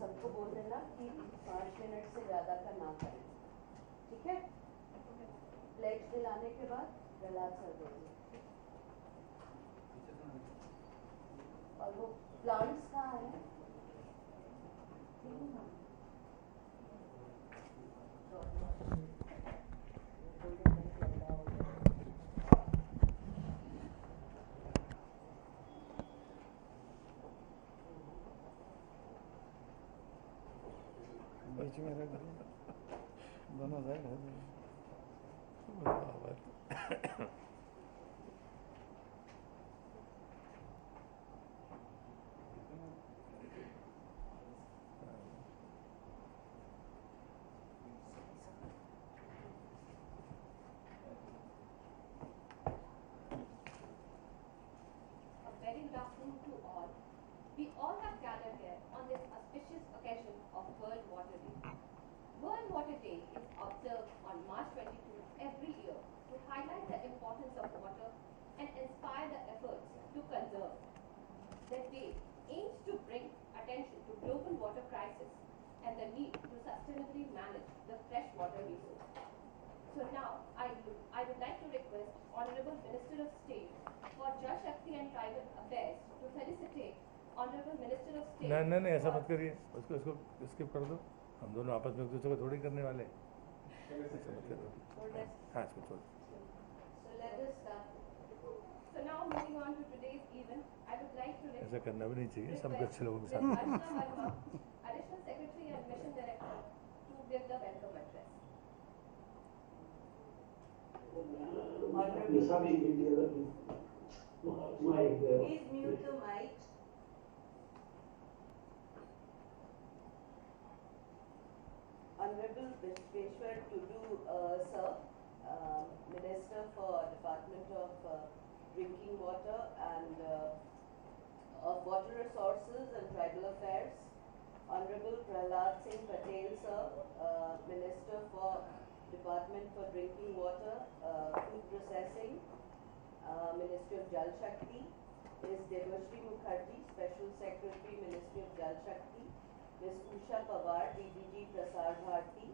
सबको बोल देना कि 5 मिनट से ज़्यादा का ना करें, ठीक है? प्लेट दिलाने के बाद प्रहलाद सर देंगे। और वो प्लांट्स कहाँ हैं? बीच में रख दो, दोनों साइड है। Very good afternoon to all. We all have gathered here on this auspicious occasion of World Water Day. World Water Day is observed on March 22 every year to highlight the importance of water and inspire the efforts to conserve. The day aims to bring attention to global water crisis and the need to sustainably manage the fresh water resource. So now I would like to request Honorable Minister of State for Jal Shakti and Tribal Affairs to felicitate Honorable Minister of State. नहीं ऐसा मत करिए, उसको skip कर दो। हम दोनों आपस में एक दूसरे को थोड़ी करने वाले। ऐसा मत करो। हाँ, इसको छोड़। So let us start. So now moving on to today's event, I would like to ऐसा करना भी नहीं चाहिए, सबके अच्छे लोगों के साथ। Archana Verma, Additional Secretary and Mission Director, to give the welcome address. Please mute the mic. Honorable Vishweshwar Tudu, sir, Minister for Department of Drinking Water and of Water Resources and Tribal Affairs. Honorable Prahlad Singh Patel, sir, Minister for Department for Drinking Water, Food Processing, Ministry of Jal Shakti. Ms. Debashri Mukherjee, Special Secretary, Ministry of Jal Shakti. Ms. Usha Pawar, DDG Prasar Bharati.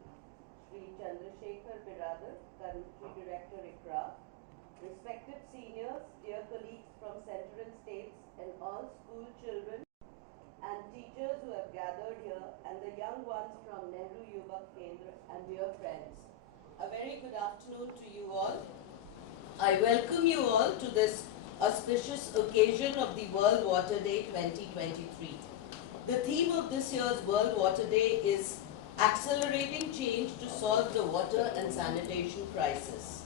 Shri Chandrasekhar Biradar, Country Director ICRA. Respected seniors, dear colleagues from Center and States, and all school children and teachers who have gathered here, and the young ones from Nehru Yuvak Kendra, and dear friends, a very good afternoon to you all. I welcome you all to this auspicious occasion of the World Water Day 2023. The theme of this year's World Water Day is Accelerating Change to Solve the Water and Sanitation Crisis.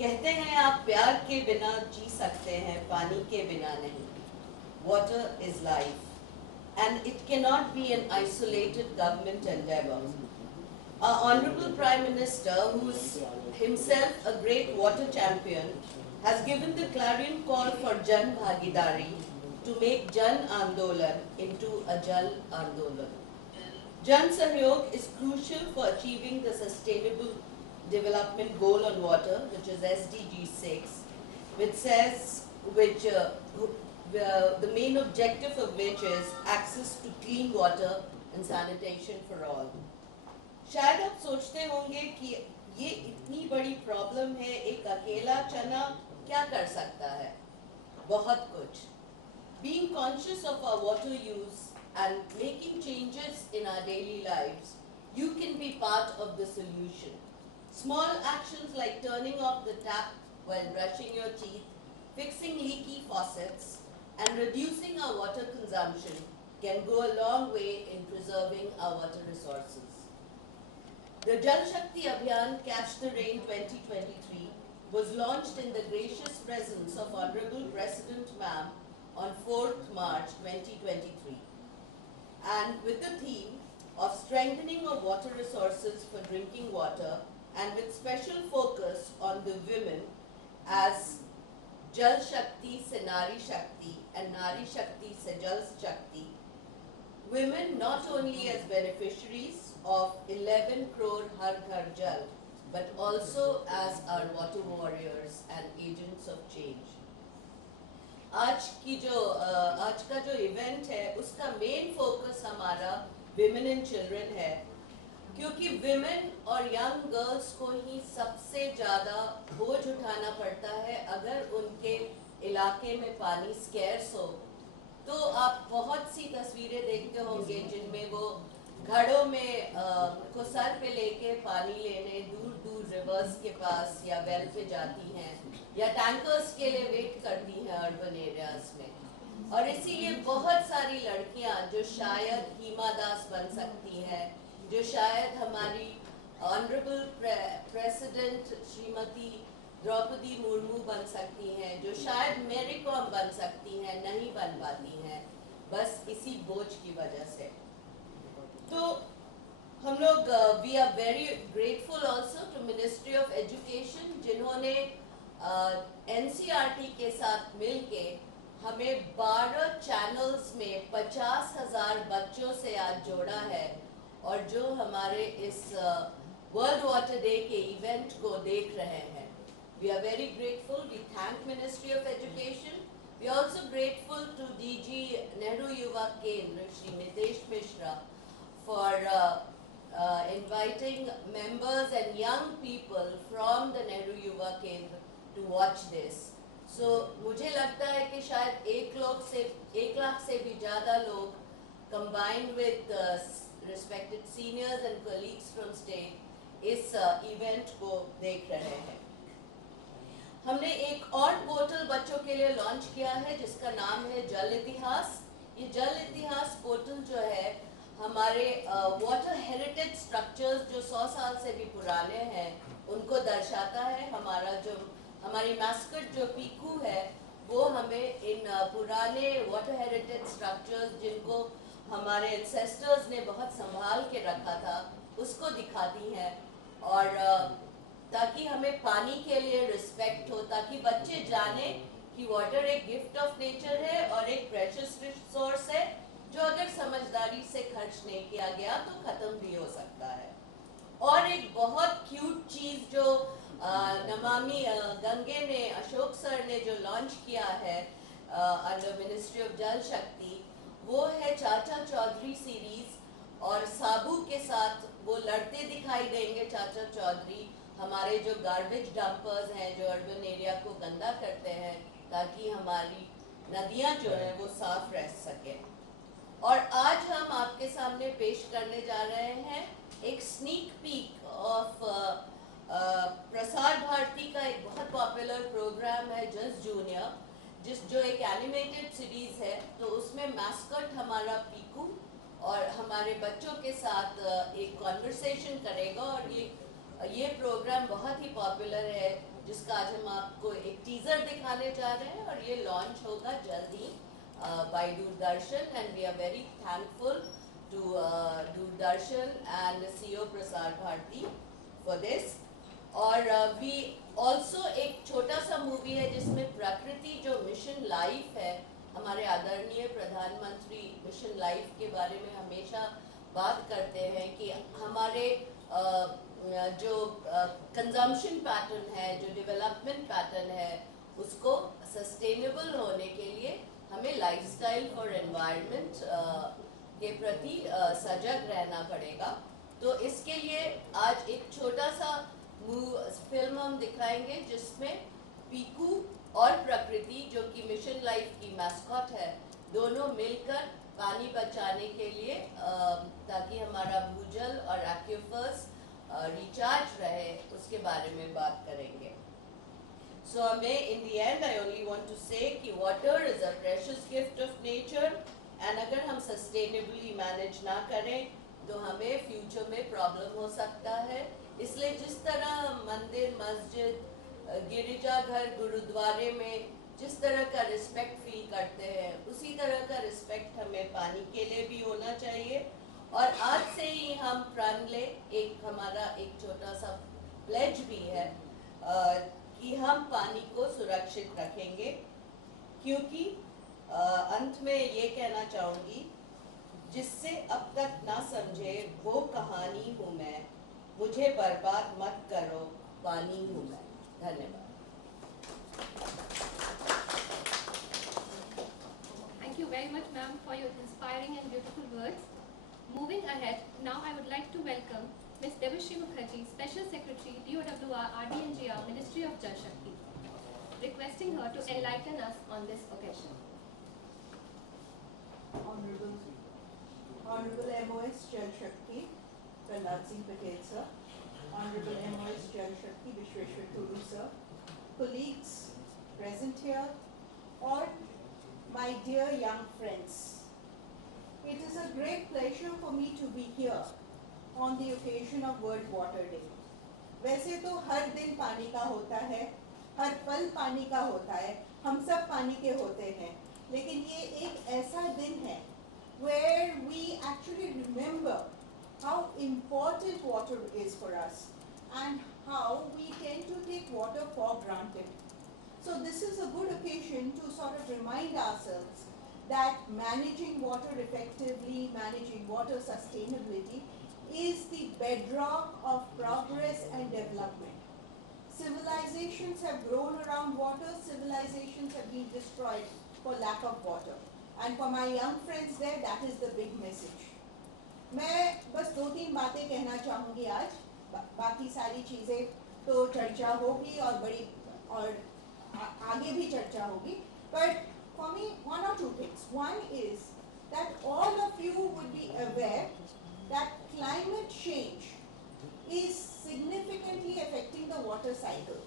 कहते हैं आप प्यार के बिना जी सकते हैं, पानी के बिना नहीं. Water is life, and it cannot be an isolated government endeavor. Our Honorable Prime Minister, who is himself a great water champion, has given the clarion call for Jan Bhagidari to make Jan Andolan into a Jal Andolan. Jan Sahyog is crucial for achieving the Sustainable Development Goal on Water, which is SDG 6, the main objective of which is access to clean water and sanitation for all. शायद आप सोचते होंगे कि ये इतनी बड़ी problem है, एक अकेला चना क्या कर सकता है? बहुत कुछ. Being conscious of our water use and making changes in our daily lives, you can be part of the solution. Small actions like turning off the tap while brushing your teeth, fixing leaky faucets, and reducing our water consumption can go a long way in preserving our water resources. The Jal Shakti Abhiyan Catch the Rain 2023 was launched in the gracious presence of Honorable President Ma'am on 4th March 2023, and with the theme of strengthening of water resources for drinking water, and with special focus on the women as Jal Shakti se Nari Shakti and Nari Shakti se Jal Shakti. Women not only as beneficiaries of 11 crore Har Ghar Jal, but also as our water warriors and agents of change. आज का जो event है उसका main focus हमारा women and children है, क्योंकि women और young girls को ही सबसे ज़्यादा बोझ उठाना पड़ता है अगर उनके इलाके में पानी स्कैर्स हो। तो आप बहुत सी तस्वीरें देखते होंगे जिनमें वो घड़ों में को सर पे लेके पानी लेने दूर दूर रिवर्स के पास या वेल पे जाती हैं, या टैंकर्स के लिए वेट करती हैं अर्बन एरियाज में। और इसीलिए बहुत सारी लड़कियां जो शायद हीमा दास बन सकती हैं, जो शायद हमारी ऑनरेबल प्रेसिडेंट श्रीमती द्रौपदी मुर्मू बन सकती हैं, जो शायद मेरी कॉम बन सकती हैं, नहीं बन पाती हैं बस इसी बोझ की वजह से। तो हम लोग we are very grateful also to ministry of education, जिन्होंने एनसीईआरटी के साथ मिलके हमें 12 चैनल्स में 50,000 बच्चों से आज जोड़ा है, और जो हमारे इस वर्ल्ड वाटर डे के इवेंट को देख रहे हैं। We are very grateful. We thank Ministry of Education. We are also grateful to DG Nehru Yuva Kendra, Shri Nitesh Mishra, for inviting members and young people from the Nehru Yuva Kendra to watch this. So मुझे लगता है कि शायद 1 लाख से भी ज़्यादा लोग combined with respected seniors and colleagues from state इस event को देख रहे हैं। हमने एक और पोर्टल बच्चों के लिए लॉन्च किया है जिसका नाम है जल इतिहास। ये जल इतिहास पोर्टल जो है हमारे वाटर हेरिटेज स्ट्रक्चर्स जो 100 साल से भी पुराने हैं उनको दर्शाता है। हमारी मैस्कट जो पीकू है वो हमें इन पुराने वाटर हेरिटेज स्ट्रक्चर्स जिनको हमारे एंसेस्टर्स ने बहुत संभाल के रखा था उसको दिखाती हैं, और ताकि हमें पानी के लिए रिस्पेक्ट हो, ताकि बच्चे जाने कि वाटर एक गिफ्ट ऑफ नेचर है और एक प्रेशियस रिसोर्स है जो अगर समझदारी से खर्च नहीं किया गया तो खत्म भी हो सकता है। और एक बहुत क्यूट चीज़ जो नमामि गंगे ने अशोक सर ने जो लॉन्च किया है अंडर मिनिस्ट्री ऑफ जल शक्ति, वो है चाचा चौधरी सीरीज, और साबू के साथ वो लड़ते दिखाई देंगे चाचा चौधरी, हमारे जो गार्बेज डंपर्स हैं जो अर्बन एरिया को गंदा करते हैं, ताकि हमारी नदियां जो हैं वो साफ रह सके। और आज हम आपके सामने पेश करने जा रहे हैं एक sneak peek of Prasar Bharati का एक बहुत पॉपुलर प्रोग्राम है जस्ट जूनियर, जो एक एनिमेटेड सीरीज है। तो उसमें मैस्कट हमारा पीकू और हमारे बच्चों के साथ एक कॉन्वर्सेशन करेगा, और ये प्रोग्राम बहुत ही पॉपुलर है जिसका आज हम आपको एक टीजर दिखाने जा रहे हैं, और ये लॉन्च होगा जल्द ही by Doordarshan, and we are very thankful to Doordarshan and CEO Prasar Bharati for this. और वी ऑल्सो एक छोटा सा मूवी है जिसमें प्रकृति जो मिशन लाइफ है, हमारे आदरणीय प्रधानमंत्री मिशन लाइफ के बारे में हमेशा बात करते हैं कि हमारे जो कंजम्पशन पैटर्न है, जो डेवलपमेंट पैटर्न है, उसको सस्टेनेबल होने के लिए हमें लाइफस्टाइल फॉर एनवायरनमेंट के प्रति सजग रहना पड़ेगा। तो इसके लिए आज एक छोटा सा फिल्म हम दिखाएंगे जिसमें पीकू और प्रकृति जो कि मिशन लाइफ की मैस्कॉट है, दोनों मिलकर पानी बचाने के लिए ताकि हमारा भूजल और एक्यूफर्स रिचार्ज रहे उसके बारे में बात करेंगे। So in the end I only want to say कि water is a precious gift of nature, and अगर हम sustainably manage ना करें तो हमें फ्यूचर में प्रॉब्लम हो सकता है। इसलिए जिस तरह मंदिर, मस्जिद, गिरजाघर, गुरुद्वारे में जिस तरह का रिस्पेक्ट फील करते हैं, उसी तरह का रिस्पेक्ट हमें पानी के लिए भी होना चाहिए। और आज से ही हम प्रण ले, हमारा एक छोटा सा प्लेज भी है कि हम पानी को सुरक्षित रखेंगे, क्योंकि अंत में ये कहना चाहूँगी, जिससे अब तक ना समझे वो कहानी हूँ मैं, मुझे बर्बाद मत करो, पानी हूँ मैं। धन्यवाद। very much, ma'am, for your inspiring and beautiful words. Moving ahead, now I would like to welcome Ms. Devashri Mukherjee, Special Secretary, DOWR, RDNGR, Ministry of Jal Shakti, requesting her to enlighten us on this occasion. Honorable MOS Jal Shakti, Prahlad Singh Patel sir, Honorable MOS Jal Shakti, Vishweshwar Turu sir, colleagues present here, or my dear young friends. It is a great pleasure for me to be here on the occasion of World Water Day. वैसे तो हर दिन पानी का होता है, हर पल पानी का होता है, हम सब पानी के होते हैं, लेकिन ये एक ऐसा दिन है where we actually remember how important water is for us and how we tend to take water for granted. So this is a good occasion to sort of remind ourselves that managing water effectively, managing water sustainability is the bedrock of progress and development. Civilizations have grown around water, civilizations have been destroyed for lack of water. And for my young friends there, that is the big message. मैं बस 2-3 बातें कहना चाहूँगी आज, बाकी सारी चीज़ें तो चर्चा होगी और बड़ी और आगे भी चर्चा होगी. But for me, 1 or 2 things. One is that all of you would be aware that climate change is significantly affecting the water cycle.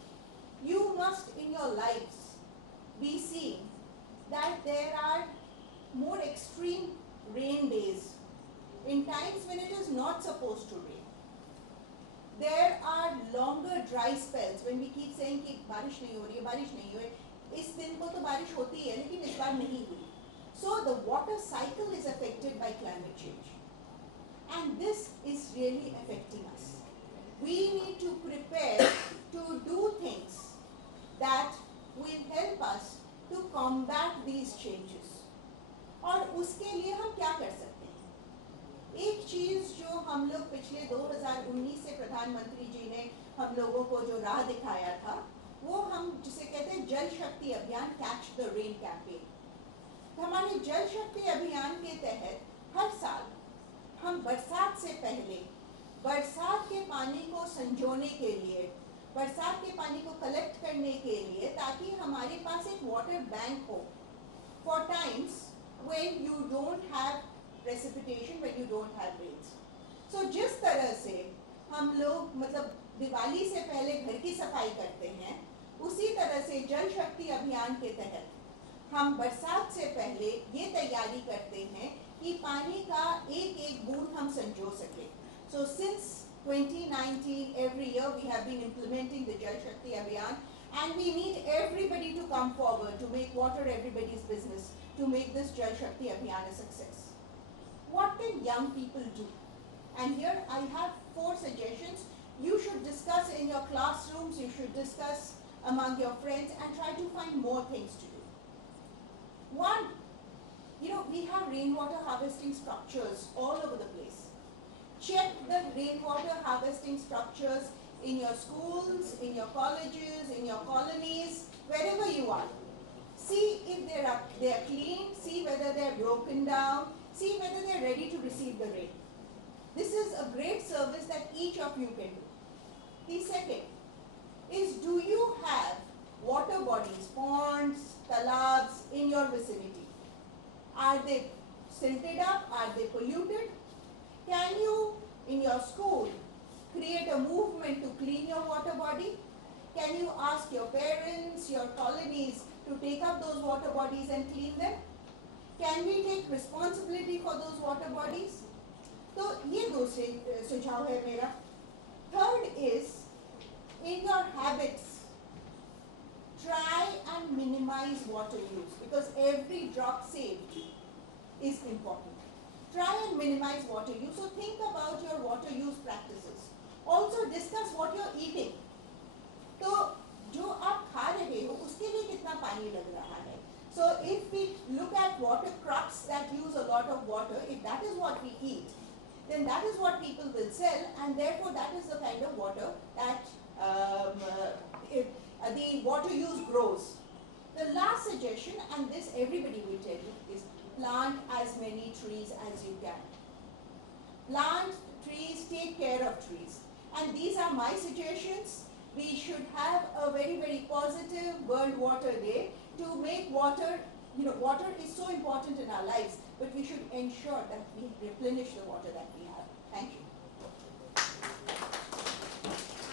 You must in your lives be seeing that there are more extreme rain days in times when it is not supposed to rain. There are longer dry spells when we keep saying कि बारिश नहीं हो रही है, बारिश नहीं हो रही है. इस दिन को तो बारिश होती है, लेकिन इस बार नहीं हुई. So the water cycle is affected by climate change, and this is really affecting us. We need to prepare to do things that will help us to combat these changes. और उसके लिए हम क्या कर सकते हैं? एक चीज जो हम लोग पिछले 2019 से प्रधानमंत्री जी ने हम लोगों को जो राह दिखाया था, वो हम जिसे कहते हैं जल शक्ति अभियान, कैच द रेन कैंपेन. हमारे जल शक्ति अभियान के तहत हर साल हम बरसात से पहले बरसात के पानी को संजोने के लिए, बरसात के पानी को कलेक्ट करने के लिए, ताकि हमारे पास एक वाटर बैंक हो for times when you don't have precipitation, when you don't have rains. So जिस तरह से हम लोग मतलब दिवाली से पहले घर की सफाई करते हैं, उसी तरह से जल शक्ति अभियान के तहत हम बरसात से पहले ये तैयारी करते हैं कि पानी का एक एक बूंद हम संजो सकें. So since 2019, every year we have been implementing the Jal Shakti Abhiyan, and we need everybody to come forward to make water everybody's business, to make this Jal Shakti Abhiyan a success. What can young people do? And here I have 4 suggestions. You should discuss in your classrooms, you should discuss among your friends and try to find more things to do. One, we have rainwater harvesting structures all over the place. Check the rainwater harvesting structures in your schools, in your colleges, in your colonies, wherever you are. See if they are clean, see whether they are broken down, see whether they are ready to receive the rain. This is a great service that each of you can do. The second is, do you have water bodies, ponds, talabs in your vicinity? Are they silted up? Are they polluted? Can you, in your school, create a movement to clean your water body? Can you ask your parents, your colonies to take up those water bodies and clean them? Can we take responsibility for those water bodies? तो ये दूसरे सुझाव है मेरा. Third is, in your habits, try and minimize water use, because every drop saved is important. Try and minimize water use. So think about your water use practices. Also discuss what you're eating. तो जो आप खा रहे हो उसके लिए कितना पानी लग रहा है. So if we look at water crops that use a lot of water, if that is what we eat, then that is what people will sell, and therefore that is the kind of water that the water use grows. The last suggestion, and this everybody will tell you, is plant as many trees as you can. Plant trees, take care of trees. And these are my suggestions. We should have a very, very positive World Water Day to make water, water is so important in our lives, but we should ensure that we replenish the water that we have. Thank you.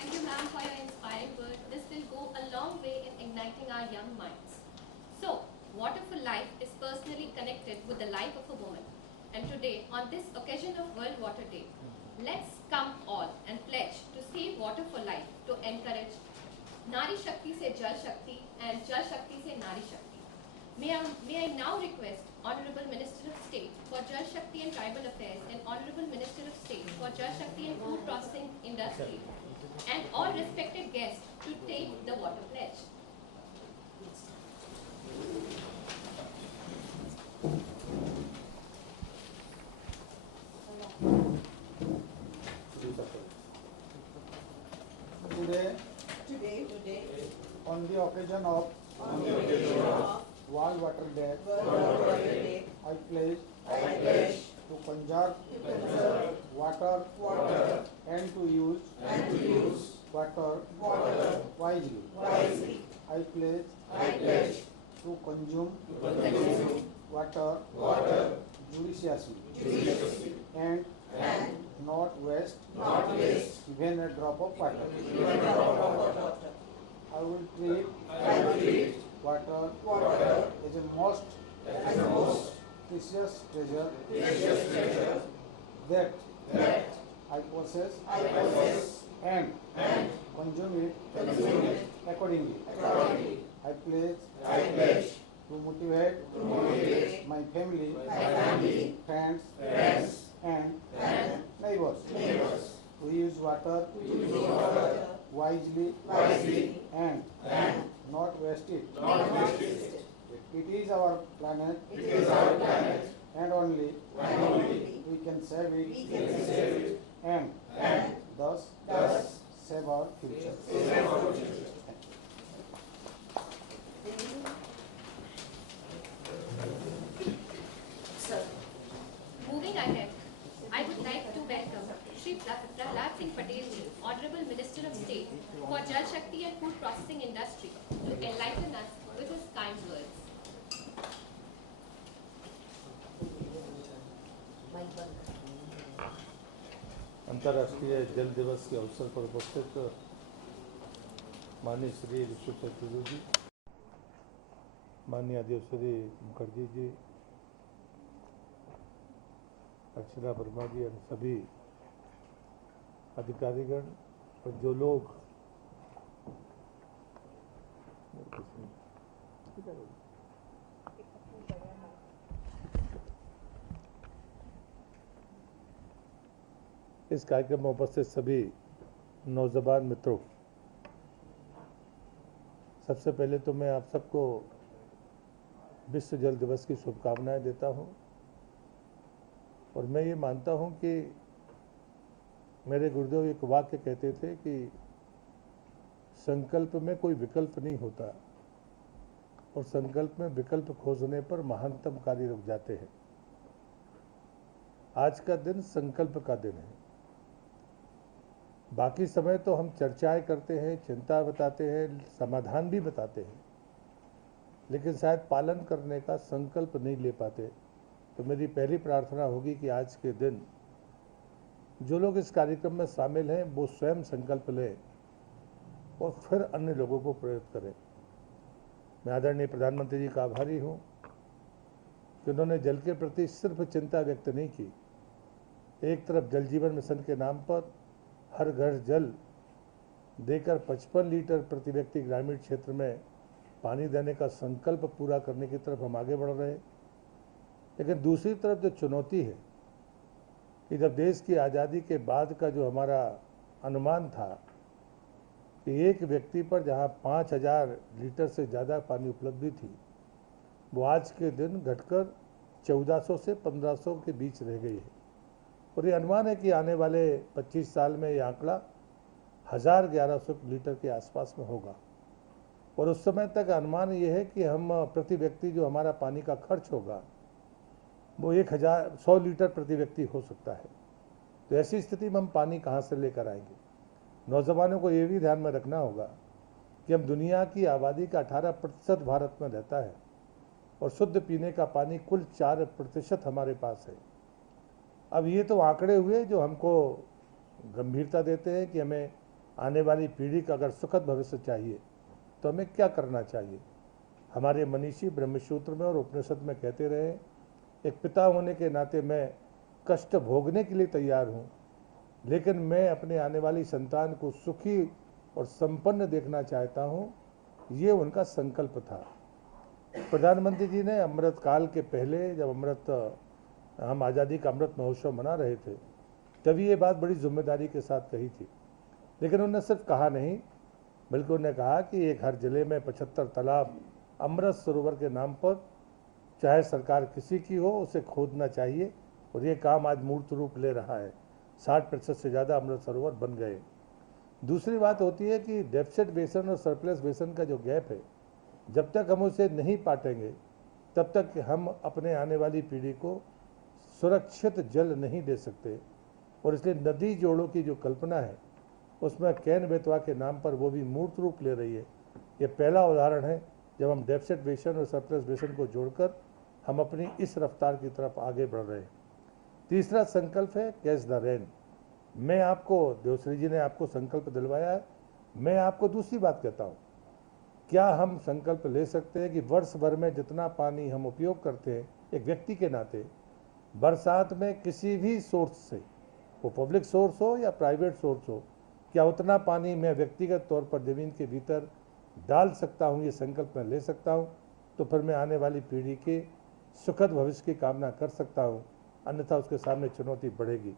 Thank you, ma'am, for your inspiring words. This will go a long way in igniting our young minds. So, water for life is personally connected with the life of a woman. And today, on this occasion of World Water Day, let's come all and pledge to save water for life, to encourage Nari Shakti se Jal Shakti and Jal Shakti se Nari Shakti. May I now request Honorable Minister of State for Jal Shakti and Tribal Affairs and Honorable Minister of State for Jal Shakti and Food Processing Industry and all respected guests to take the water pledge. Today, on the occasion of World Water Day, I pledge to conserve water and to use water wisely. I pledge to consume water judiciously and not waste even a drop of water. I will treat water as a most precious treasure that I possess and consume it accordingly. I pledge to motivate my family, friends, and neighbors to use water wisely and not waste it. It is our planet, and only we can save it and thus save our future. Moving ahead, I would like to welcome Shri Prahlad Singh Patel ji, Honorable Minister of State for Jal Shakti and Food Processing Industry, to enlighten us with his kind words. अंतर्राष्ट्रीय जल दिवस के अवसर पर उपस्थित माननीय श्री ऋषि चतुर्वेदी जी, माननीय आदिश्री मुखर्जी जी, अर्चना वर्मा जी और सभी अधिकारीगण और जो लोग इस कार्यक्रम में उपस्थित सभी नौजवान मित्रों, सबसे पहले तो मैं आप सबको विश्व जल दिवस की शुभकामनाएं देता हूं और मैं ये मानता हूं कि मेरे गुरुदेव एक वाक्य कहते थे कि संकल्प में कोई विकल्प नहीं होता और संकल्प में विकल्प खोजने पर महानतम कार्य रुक जाते हैं। आज का दिन संकल्प का दिन है। बाकी समय तो हम चर्चाएं करते हैं, चिंता बताते हैं, समाधान भी बताते हैं, लेकिन शायद पालन करने का संकल्प नहीं ले पाते। तो मेरी पहली प्रार्थना होगी कि आज के दिन जो लोग इस कार्यक्रम में शामिल हैं वो स्वयं संकल्प लें और फिर अन्य लोगों को प्रेरित करें। मैं आदरणीय प्रधानमंत्री जी का आभारी हूं कि उन्होंने जल के प्रति सिर्फ चिंता व्यक्त नहीं की, एक तरफ जल जीवन मिशन के नाम पर हर घर जल देकर 55 लीटर प्रति व्यक्ति ग्रामीण क्षेत्र में पानी देने का संकल्प पूरा करने की तरफ हम आगे बढ़ रहे हैं, लेकिन दूसरी तरफ जो चुनौती है कि जब देश की आज़ादी के बाद का जो हमारा अनुमान था कि एक व्यक्ति पर जहां 5000 लीटर से ज़्यादा पानी उपलब्धि थी, वो आज के दिन घटकर 1400 से 1500 के बीच रह गई है और ये अनुमान है कि आने वाले 25 साल में ये आंकड़ा 1100 लीटर के आसपास में होगा और उस समय तक अनुमान ये है कि हम प्रति व्यक्ति जो हमारा पानी का खर्च होगा वो 1,100 लीटर प्रति व्यक्ति हो सकता है। तो ऐसी स्थिति में हम पानी कहाँ से लेकर आएंगे? नौजवानों को ये भी ध्यान में रखना होगा कि हम दुनिया की आबादी का 18% भारत में रहता है और शुद्ध पीने का पानी कुल 4% हमारे पास है। अब ये तो आंकड़े हुए जो हमको गंभीरता देते हैं कि हमें आने वाली पीढ़ी का अगर सुखद भविष्य चाहिए तो हमें क्या करना चाहिए। हमारे मनीषी ब्रह्मसूत्र में और उपनिषद में कहते रहे, एक पिता होने के नाते मैं कष्ट भोगने के लिए तैयार हूँ, लेकिन मैं अपने आने वाली संतान को सुखी और संपन्न देखना चाहता हूँ। ये उनका संकल्प था। प्रधानमंत्री जी ने अमृत काल के पहले, जब हम आज़ादी का अमृत महोत्सव मना रहे थे, तभी ये बात बड़ी जिम्मेदारी के साथ कही थी। लेकिन उन्होंने सिर्फ कहा नहीं, बल्कि उन्होंने कहा कि एक हर जिले में 75 तालाब अमृत सरोवर के नाम पर, चाहे सरकार किसी की हो, उसे खोदना चाहिए। और ये काम आज मूर्त रूप ले रहा है। 60% से ज़्यादा अमृत सरोवर बन गए। दूसरी बात होती है कि डेफिसिट बेसन और सरप्लस बेसन का जो गैप है, जब तक हम उसे नहीं पाटेंगे तब तक हम अपने आने वाली पीढ़ी को सुरक्षित जल नहीं दे सकते। और इसलिए नदी जोड़ों की जो कल्पना है उसमें कैन बेतवा के नाम पर वो भी मूर्त रूप ले रही है। ये पहला उदाहरण है जब हम डेफिसिट बेसन और सरप्लस बेसन को जोड़कर हम अपनी इस रफ्तार की तरफ आगे बढ़ रहे हैं। तीसरा संकल्प है कैच द रेन। मैं आपको, देवश्री जी ने आपको संकल्प दिलवाया है, मैं आपको दूसरी बात कहता हूँ। क्या हम संकल्प ले सकते हैं कि वर्ष भर में जितना पानी हम उपयोग करते हैं एक व्यक्ति के नाते, बरसात में किसी भी सोर्स से, वो पब्लिक सोर्स हो या प्राइवेट सोर्स हो, क्या उतना पानी मैं व्यक्तिगत तौर पर ज़मीन के भीतर डाल सकता हूँ? ये संकल्प मैं ले सकता हूँ तो फिर मैं आने वाली पीढ़ी के सुखद भविष्य की कामना कर सकता हूँ, अन्यथा उसके सामने चुनौती बढ़ेगी।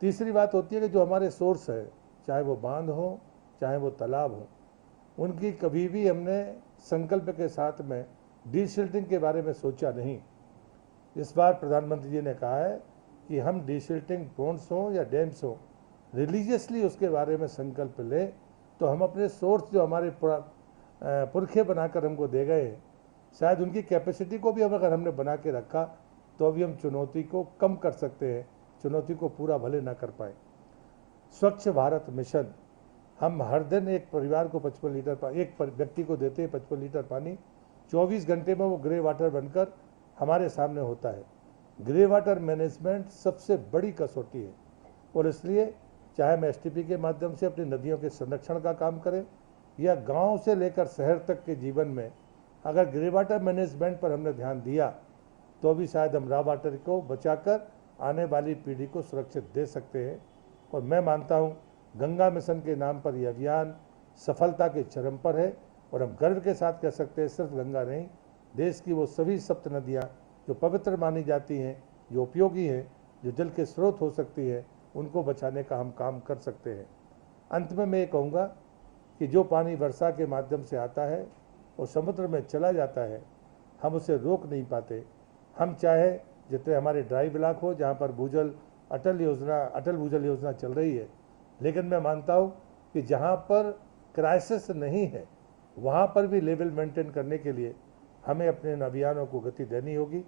तीसरी बात होती है कि जो हमारे सोर्स है, चाहे वो बांध हो चाहे वो तालाब हो, उनकी कभी भी हमने संकल्प के साथ में डीसिल्टिंग के बारे में सोचा नहीं। इस बार प्रधानमंत्री जी ने कहा है कि हम डीसिल्टिंग पोन्ड्स हो या डैम्स हो, रिलीजियसली उसके बारे में संकल्प लें तो हम अपने सोर्स जो हमारे पुरखे बनाकर हमको दे गए हैं, शायद उनकी कैपेसिटी को भी अगर हमने बना के रखा तो अभी हम चुनौती को कम कर सकते हैं, चुनौती को पूरा भले ना कर पाए। स्वच्छ भारत मिशन, हम हर दिन एक परिवार को 55 लीटर एक व्यक्ति को देते हैं 55 लीटर पानी। 24 घंटे में वो ग्रे वाटर बनकर हमारे सामने होता है। ग्रे वाटर मैनेजमेंट सबसे बड़ी कसौटी है और इसलिए चाहे हम एसटीपी के माध्यम से अपनी नदियों के संरक्षण का काम करें या गांव से लेकर शहर तक के जीवन में अगर ग्रे वाटर मैनेजमेंट पर हमने ध्यान दिया तो भी शायद हम रॉ वाटर को बचाकर आने वाली पीढ़ी को सुरक्षित दे सकते हैं। और मैं मानता हूँ गंगा मिशन के नाम पर यह अभियान सफलता के चरम पर है और हम गर्व के साथ कह सकते हैं सिर्फ गंगा नहीं, देश की वो सभी सप्त नदियाँ जो पवित्र मानी जाती हैं, जो उपयोगी हैं, जो जल के स्रोत हो सकती है, उनको बचाने का हम काम कर सकते हैं। अंत में मैं ये कहूँगा कि जो पानी वर्षा के माध्यम से आता है और समुद्र में चला जाता है, हम उसे रोक नहीं पाते। हम चाहे जितने हमारे ड्राई ब्लॉक हो जहाँ पर भूजल अटल भूजल योजना चल रही है, लेकिन मैं मानता हूँ कि जहाँ पर क्राइसिस नहीं है वहाँ पर भी लेवल मेंटेन करने के लिए हमें अपने इन अभियानों को गति देनी होगी।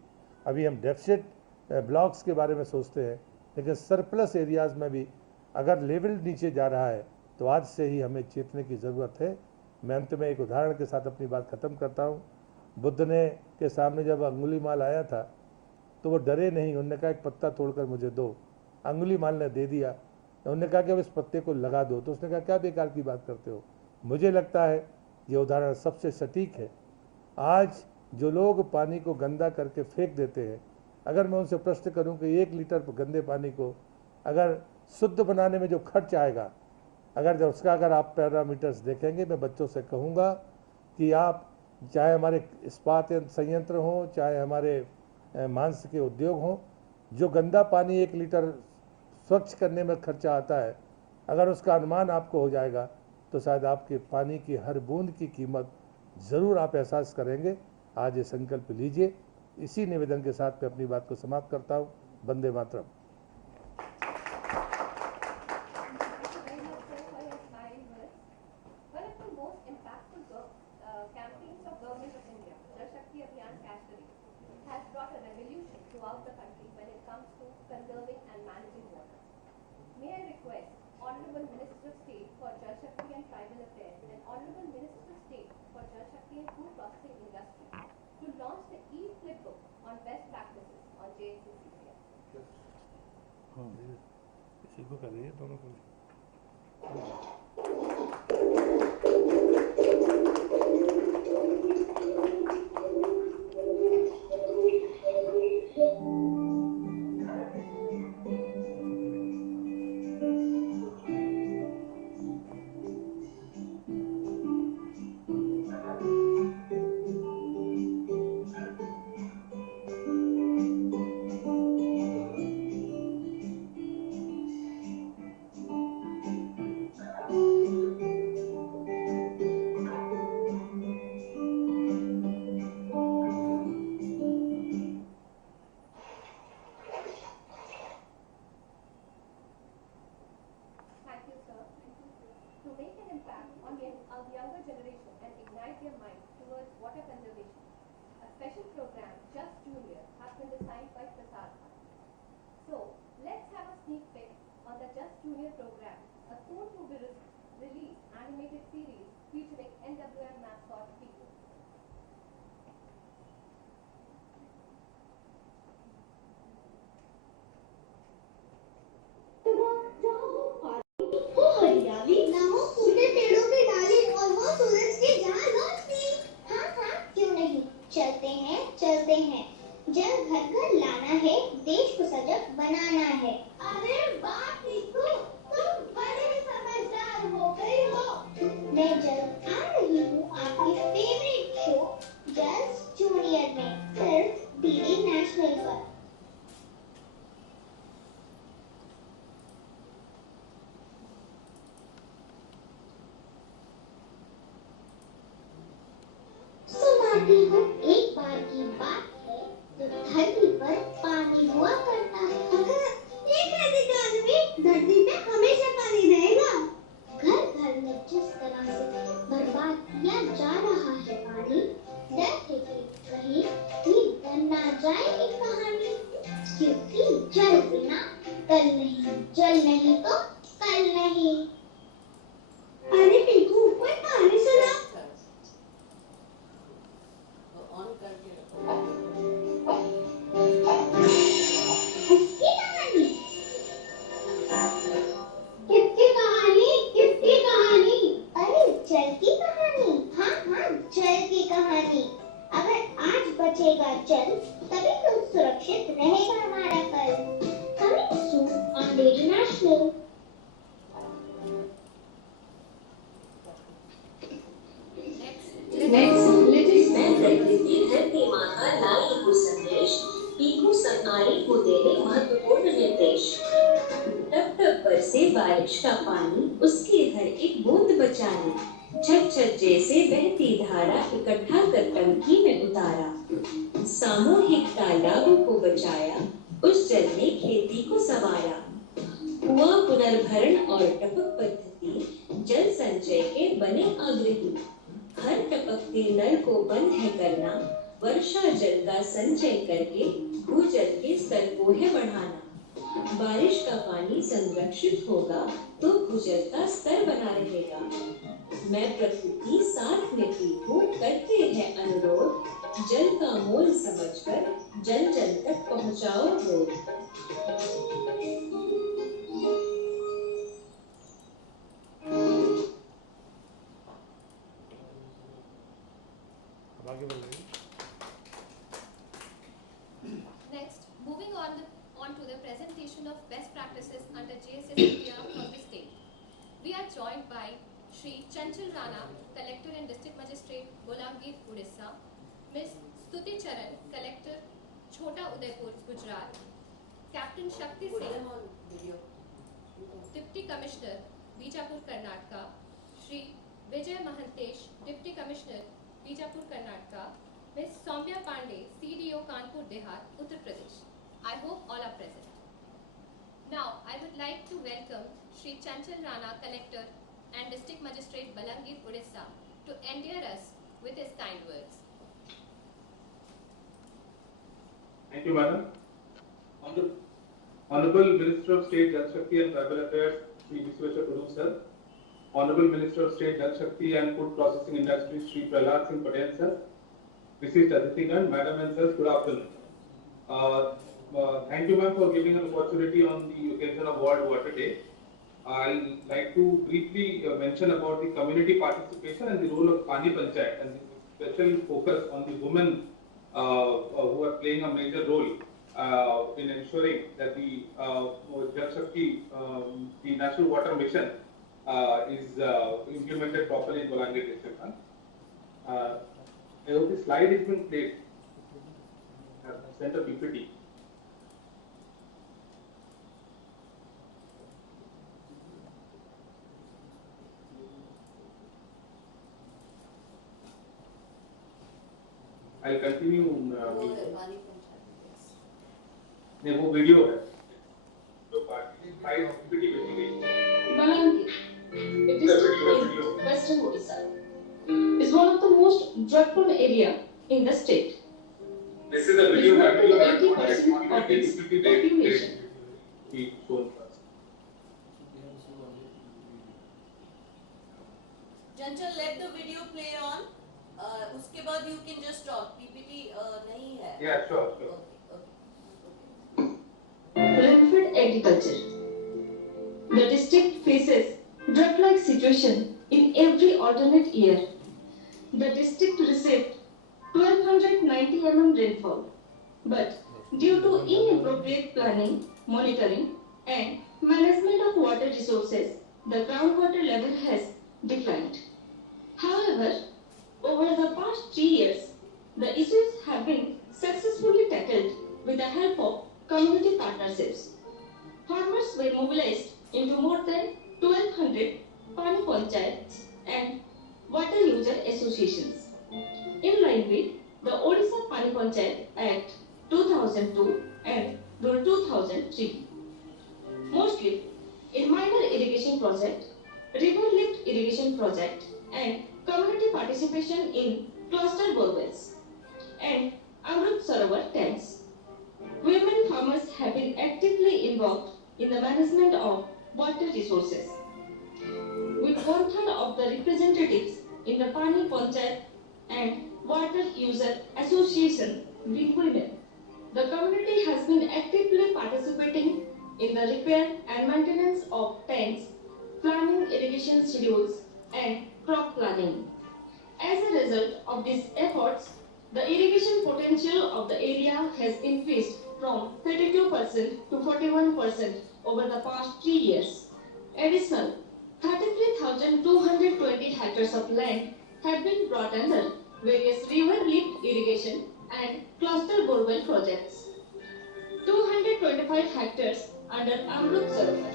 अभी हम डेफिसिट ब्लॉक्स के बारे में सोचते हैं, लेकिन सरप्लस एरियाज़ में भी अगर लेवल नीचे जा रहा है तो आज से ही हमें चेतने की ज़रूरत है। मैं अंत में एक उदाहरण के साथ अपनी बात ख़त्म करता हूँ। बुद्ध ने के सामने जब अंगुलीमाल आया था तो वो डरे नहीं, उन्होंने कहा एक पत्ता तोड़कर मुझे दो। अंगुलीमाल ने दे दिया, उन्होंने कहा कि अब इस पत्ते को लगा दो, तो उसने कहा क्या बेकार की बात करते हो। मुझे लगता है ये उदाहरण सबसे सटीक है। आज जो लोग पानी को गंदा करके फेंक देते हैं, अगर मैं उनसे प्रश्न करूं कि 1 लीटर गंदे पानी को अगर शुद्ध बनाने में जो खर्च आएगा, अगर उसका अगर आप पैरामीटर्स देखेंगे, मैं बच्चों से कहूँगा कि आप चाहे हमारे इस्पात संयंत्र हों, चाहे हमारे मांस के उद्योग हों, जो गंदा पानी 1 लीटर स्वच्छ करने में खर्चा आता है, अगर उसका अनुमान आपको हो जाएगा तो शायद आपके पानी की हर बूंद की कीमत ज़रूर आप एहसास करेंगे। आज ये संकल्प लीजिए। इसी निवेदन के साथ मैं अपनी बात को समाप्त करता हूँ। Vande Mataram. Campaigns of Government of India, Jal Shakti Abhiyan Cash the Day, has brought a revolution throughout across the country when it comes to conserving and managing water. May I request Honorable Minister of State for Jal Shakti and Tribal Affairs and Honorable Minister of State for Jal Shakti and Food Processing Industry to launch the e-flipbook on best practices on JSCCCL. इसी को कर रही है दोनों को Thank you, sir. To make an impact on the younger generation and ignite their minds towards water conservation, a special program, Just Junior, has been designed by Prasad. So, let's have a sneak peek on the Just Junior program, a soon-to-be released animated series featuring NWM mascot Piku. वो हरियाली ना हो सूखे पेड़ों की डाली और वो सूरज की जहां रोशनी। हाँ हाँ क्यों नहीं, चलते हैं जल घर घर लाना है, देश को सजग बनाना है। अरे वाह टीकू, तुम बड़े समझदार हो गई हो। मैं जल्द आ रही हूँ आपकी फेवरेट शो जस्ट जूनियर में, सिर्फ डीडी नेशनल पर। सुनाती हूँ एक बार की बात है, जब धरती पर पानी हुआ करता है। ये कैसी कहानी? धरती पे हमेशा पानी रहेगा। घर घर में जिस तरह से बर्बाद किया जा रहा है पानी, डर है कि कहीं भी बन ना जाए एक कहानी। क्योंकि जल बिना कल नहीं, जल नहीं तो कल नहीं। अरे टीकू, कोई कहानी सुना। किसकी कहानी? किसकी कहानी? अरे जल की कहानी। हाँ हाँ जल की कहानी। अगर आज बचेगा जल, तभी तो सुरक्षित रहेगा हमारा कल। Coming soon on DD National. Next, let us मैं प्रकृति धरती माँ का लाई हूँ संदेश, पीकू संग आई हूँ देने महत्वपूर्ण निर्देश। टप टप बरसे बारिश का पानी, उसकी हर एक बूंद बचाने, छत छत जैसे बहती धारा इकट्ठा कर टंकी में उतारा। सामूहिक तालाबों को बचाया, उस जल ने खेती को संवारा। हुआ पुनर्भरण और टपक पद्धति, जल संचय के बने आग्रही। हर टपकते नल को बंद है करना, वर्षा जल का संचय करके भूजल के स्तर को है बढ़ाना। बारिश का पानी संरक्षित होगा तो भूजल का स्तर बना रहेगा। मैं प्रकृति साथ में पीकू करते हैं अनुरोध, जल का मोल समझकर जन जन तक पहुंचाओ बोल। आगे बढ़ रही Next, moving on to the presentation of best practices under JSSPR from the state. We are joined by Shri Chanchal Rana, Collector and District Magistrate, Bolangir, Odisha, Ms. Stuti Charan, Collector, Chota Udaipur, Gujarat, Captain Shakti Singh, Deputy Commissioner, Bijapur, Karnataka, Shri Vijay Mahantesh, Deputy Commissioner, Bijapur, Karnataka, Ms. Soumya Pandey, CDO, Kanpur, Dehat, Uttar Pradesh. I hope all are present. Now, I would like to welcome Shri Chanchal Rana, Collector and District Magistrate, Balangir, Odisha, to endear us with his kind words. Thank you, madam. Honorable Minister of State Jal Shakti and Tribal Affairs, Shri Vishweshwar Padu sir. Honorable Minister of State Jal Shakti and Food Processing Industry, Shri Prahlad Singh Patel sir. Distinguished Atithigan, Madam and Sir, good afternoon. Thank you, ma'am, for giving an opportunity on the occasion of World Water Day. I'll like to briefly mention about the community participation and the role of Pani Panchayat and the special focus on the women who are playing a major role in ensuring that the Jal Shakti, the National Water Mission is implemented properly in Bolangir district. I hope the slide has been played. I have sent a PPT. I'll continue. नहीं वो video है जो slide PPT basically. Balangir, a district in western Odisha, is one of the most drought-prone area in the state. This is a video With more than 80% of its population. Chanchal, let the video play on. उसके बाद you can just talk. PPT नहीं है. Yeah, sure. Rainfed agriculture. The district faces drought-like situation in every alternate year. The district received 1290 mm rainfall, but due to inappropriate planning, monitoring, and management of water resources, the groundwater level has declined. However, over the past 3 years, the issues have been successfully tackled with the help of community partnerships. Farmers were mobilized into more than 1200 Pani Panchayats and water user associations. In line with the Odisha Pani Panchayat Act 2002 and Rule 2003. Mostly in minor irrigation project, river lift irrigation project, and community participation in cluster borewells and Amrit Sarovar tanks. Women farmers have been actively involved in the management of water resources. With 1/3 of the representatives in the Pani Panchayat and water user association being women, the community has been actively participating in the repair and maintenance of tanks, planning irrigation schedules, and crop planning. As a result of these efforts, the irrigation potential of the area has increased from 32% to 41% over the past 3 years. Additional 33,220 hectares of land have been brought under various river lift irrigation and cluster borewell projects. 225 hectares under Amrit Sarovar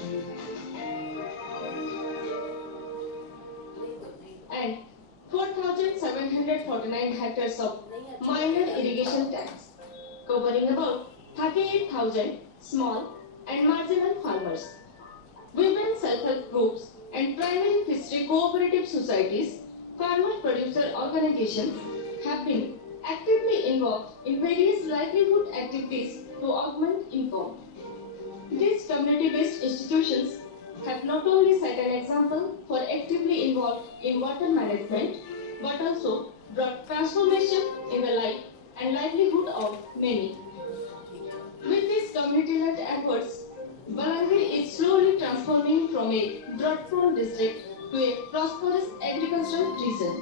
and 4,749 hectares of minor irrigation tanks, covering about 38,000 small and marginal farmers. Women self-help groups and primary fishery cooperative societies, farmer-producer organizations have been actively involved in various livelihood activities to augment income. These community-based institutions have not only set an example for actively involved in water management, but also brought transformation in the life and livelihood of many. With these community-led efforts, Balangir is slowly transforming from a drought-prone district to a prosperous agricultural region.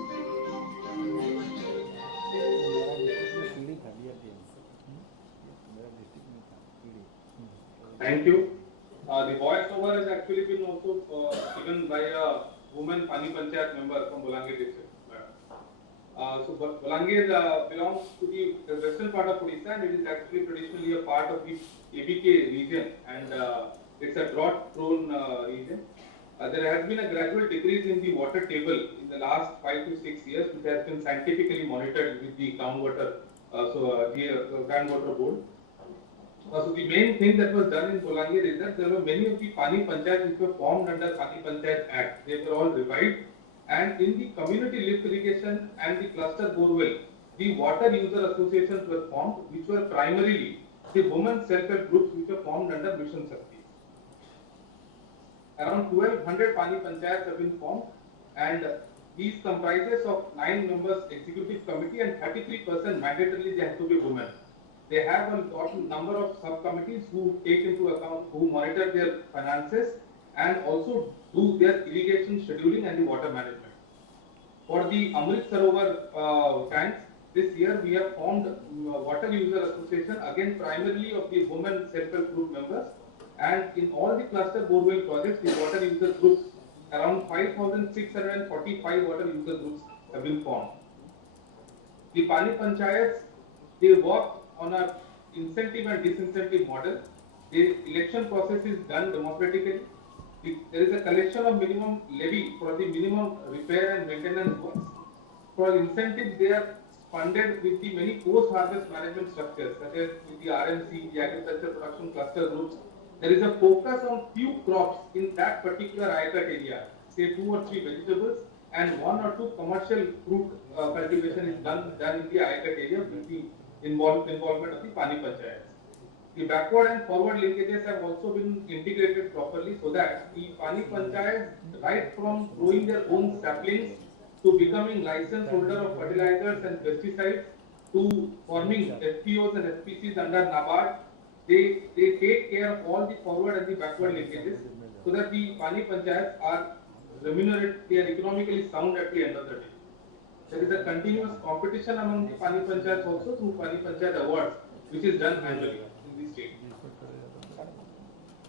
Thank you. The voiceover has actually been also given by a woman Pani Panchayat member from Bolangir district. So Bolangir belongs to the western part of Odisha, and it is actually traditionally a part of the ABK region, and it's a drought-prone region. There has been a gradual decrease in the water table in the last 5 to 6 years, which has been scientifically monitored with the groundwater, groundwater board. So the main thing that was done in Bolangir is that there were many of the Pani Panchayats which were formed under Pani Panchayat Act. They were all revived, and in the community lift irrigation and the cluster borewell, the water user associations were formed, which were primarily the women self-help groups which are formed under Mission Shakti. Around 1200 Pani Panchayats have been formed, and these comprises of 9 members executive committee and 33% mandatorily they have to be women. They have a total number of subcommittees who take into account, who monitor their finances and also do their irrigation scheduling and the water management. For the Amrit Sarovar tanks, this year we have formed Water User Association, again primarily of the women self-help group members, and in all the cluster borewell projects, the water user groups, around 5,645 water user groups have been formed. The Pani Panchayats, they work on a incentive and disincentive model. The election process is done democratically. There is a collection of minimum levy for the minimum repair and maintenance works. For incentives, they are funded with the many post-harvest management structures, such as with the RMC, the agriculture production cluster groups. There is a focus on few crops in that particular ayakat area, say 2 or 3 vegetables, and 1 or 2 commercial fruit cultivation is done in the ayakat area with the involvement of the Pani Panchayats. The backward and forward linkages have also been integrated properly so that the Pani Panchayats, right from growing their own saplings to becoming license holder of fertilizers and pesticides to forming FPOs and FPCs under NABARD, they take care of all the forward and the backward linkages so that the Pani Panchayats are remunerated, they are economically sound at the end of the day. There is a continuous competition among the Pani Panchayats also through Pani Panchayat awards, which is done annually in the state.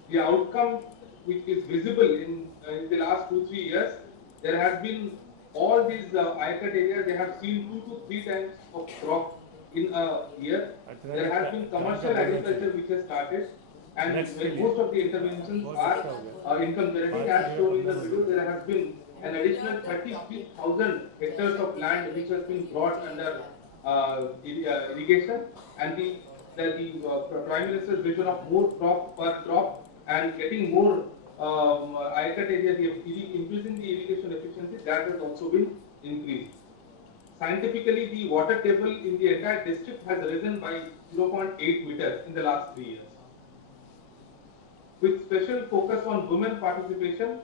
The outcome which is visible in the last 2-3 years, there has been all these ayakat areas, they have seen 2 to 3 times of crop in a year. There has been commercial agriculture which has started, and most of the interventions are income generating. As shown in the video, there has been an additional 33,000 hectares of land which has been brought under irrigation, and the Prime Minister's vision of more crop per crop and getting more ayakat area, increasing the irrigation efficiency, that has also been increased. Scientifically, the water table in the entire district has risen by 0.8 meters in the last 3 years. With special focus on women participation,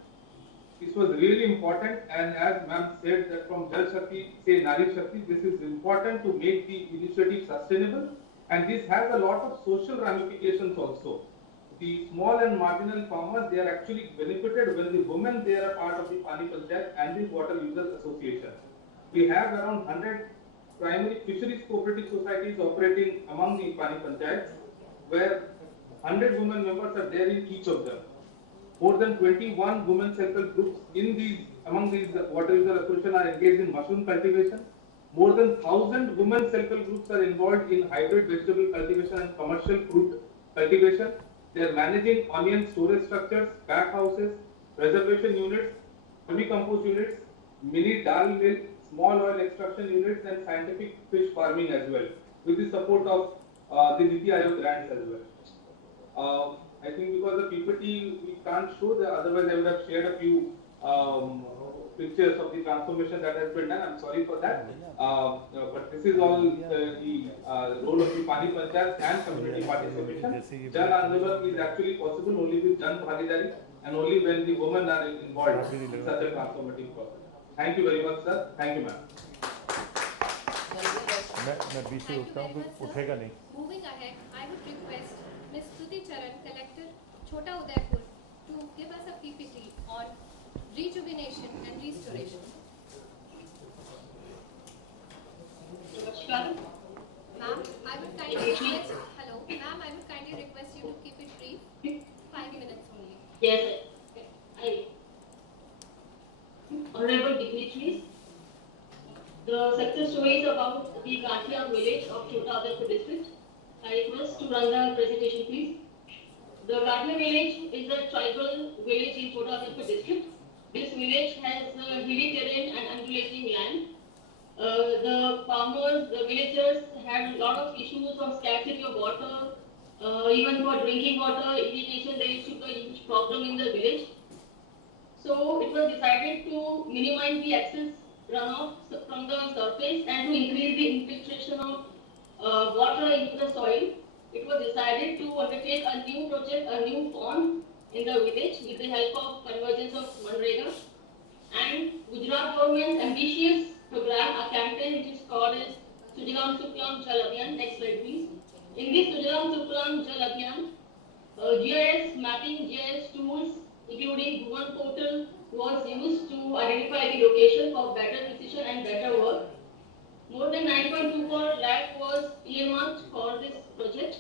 this was really important, and as ma'am said that from Jal Shakti, say Nari Shakti, this is important to make the initiative sustainable, and this has a lot of social ramifications also. The small and marginal farmers, they are actually benefited when the women, they are part of the Pani Panchayat and the Water Users Association. We have around 100 primary fisheries cooperative societies operating among the Pani Panchayats, where 100 women members are there in each of them. More than 21 women self-help groups among these water user associations are engaged in mushroom cultivation. More than 1,000 women self-help groups are involved in hybrid vegetable cultivation and commercial fruit cultivation. They are managing onion storage structures, pack houses, preservation units, compost units, mini dal mill, small oil extraction units, and scientific fish farming as well, with the support of the Niti Aayog grants as well. I think because the PPT we can't show, otherwise I would have shared a few pictures of the transformation that has been done. I'm sorry for that. But this is all the role of the Pani Panchayat and community participation. Jan Andolan is actually possible only with Jan Bhagidari and only when the women are involved in such a transformative process. Thank you very much, sir. Thank you, ma'am. मैं बीच में उठता हूँ, उठेगा नहीं. Moving ahead, I would request Ms. Stuti Charan, Collector, Chota Udaipur, to give us a PPT on rejuvenation and restoration. Ma'am, I would kindly request. Hello, ma'am, I would kindly request you to keep it brief. 5 minutes only. Yes. Honorable dignitaries, the success story is about the Gatia village of Chota Udaipur district. I request to run the presentation, please. The Gatia village is a tribal village in Chota Udaipur district. This village has hilly terrain and undulating land. The farmers, the villagers had a lot of issues of scarcity of water. Even for drinking water, irrigation, there used to be a huge problem in the village. So it was decided to minimize the excess runoff from the surface and to increase the infiltration of water into the soil. it was decided to undertake a new project, a new pond in the village with the help of convergence of Manrega. And Gujarat government's ambitious program, a campaign which is called as Sujalam Suklam Jal Abhiyan. Next slide, please. In this Sujalam Suklam Jal Abhiyan, GIS mapping, GIS tools, including Bhuvan portal, was used to identify the location for better precision and better work. More than 9.24 lakh was earmarked for this project.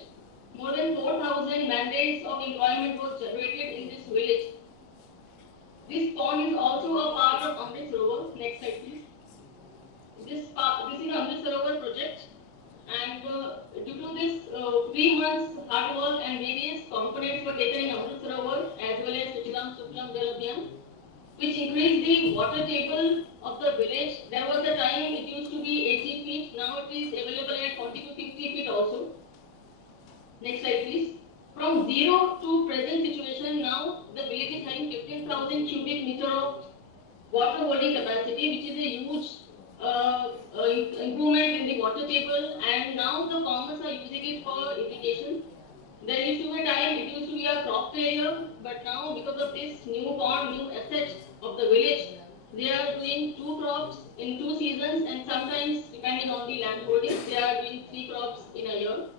More than 4,000 mandates of employment was generated in this village. This pond is also a part of Amrit Sarovar. Next slide, please. This is Amrit Sarovar project, and due to this 3 months hard work and various components were taken in Amrit Sarovar as well as Sujalam Suklam Jal Abhiyan, which increased the water table of the village. There was a time it used to be 80 feet, now it is available at 40 to 50 feet also. Next slide, please. From zero to present situation now, the village is having 15,000 cubic meter of water holding capacity, which is a huge improvement in the water table, and now the farmers are using it for irrigation. There used to be a time it used to be a crop failure, but now because of this new pond, new assets of the village, they are doing 2 crops in 2 seasons, and sometimes depending on the land holding, they are doing 3 crops in a year.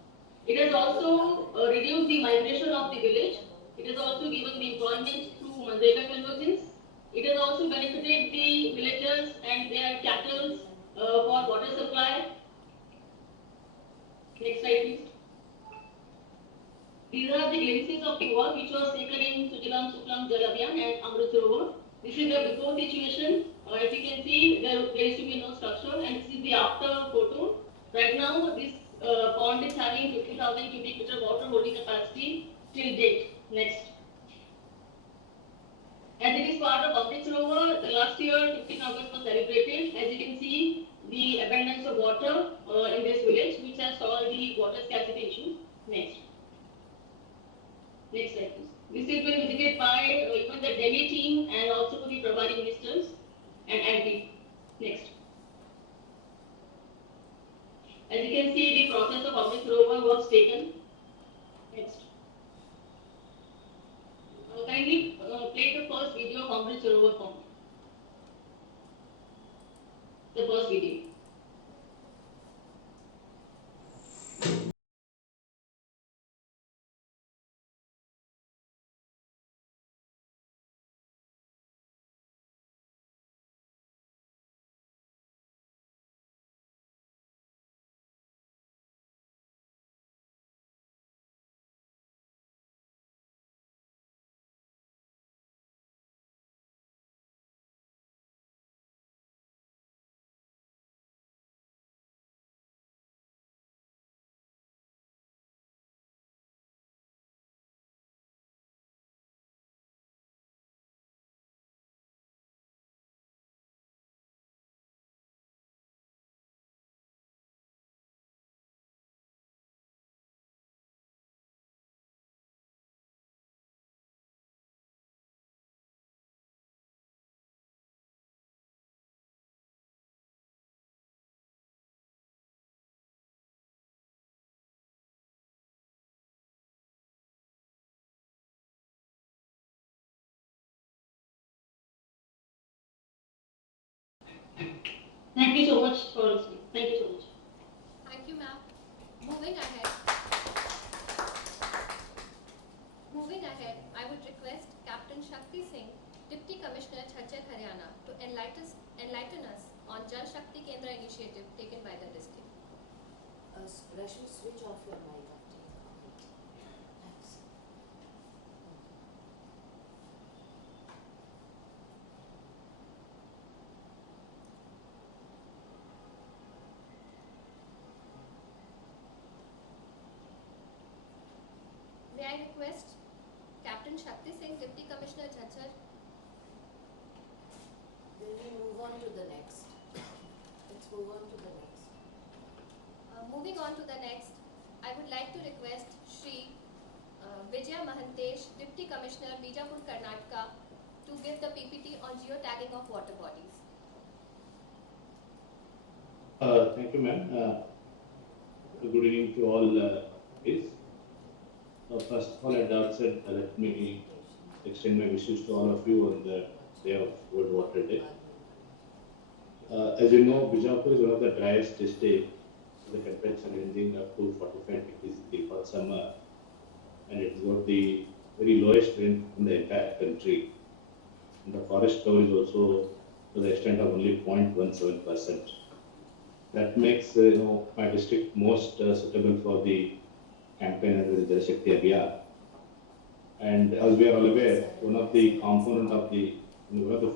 It has also reduced the migration of the village. It has also given the employment through Manrega convergence. It has also benefited the villagers and their cattle for water supply. Next slide, please. These are the glimpses of the work which was taken in Sujalam Suklam Jal Abhiyan and Amrit Sarovar. This is the before situation. As you can see, there used to be no structure, and this is the after photo. Right now, this pond is having 50,000 cubic meter water holding capacity till date. Next. As it is part of Amrit Sarovar, last year 15 August was celebrated. As you can see, the abundance of water in this village, which has solved the water scarcity issue. Next. Next slide, please. This has been visited by even the Delhi team and also the Prabhari ministers and MP. Next. As you can see, the process of Amrit Sarovar was taken. Next. Kindly play the first video of Amrit Sarovar form. The first video. Thank you so much for listening. Thank you so much. Thank you, ma'am. Moving ahead. Moving ahead, I would request Captain Shakti Singh, Deputy Commissioner Chhajjar Haryana, to enlighten us on Jal Shakti Kendra initiative taken by the district. Rashmi, switch off your mic. Thanks. May I request Captain Shakti Singh, Deputy Commissioner Jhajjar? Will we move on to the next? Let's move on to the next. Moving on to the next, I would like to request Shri Vijaya Mahantesh, Deputy Commissioner, Bijapur, Karnataka, to give the PPT on geotagging of water bodies. Thank you, ma'am. Good evening to all. First of all, at the outset, let me extend my wishes to all of you on the day of World Water Day. As you know, Bijapur is one of the driest districts, with the temperature ranging up to 45 degrees in the hot summer, and it's got the very lowest rain in the entire country. And the forest cover is also to the extent of only 0.17%. That makes my district most suitable for the campaign under the Jal Shakti Abhiyan. And as we are all aware, one of the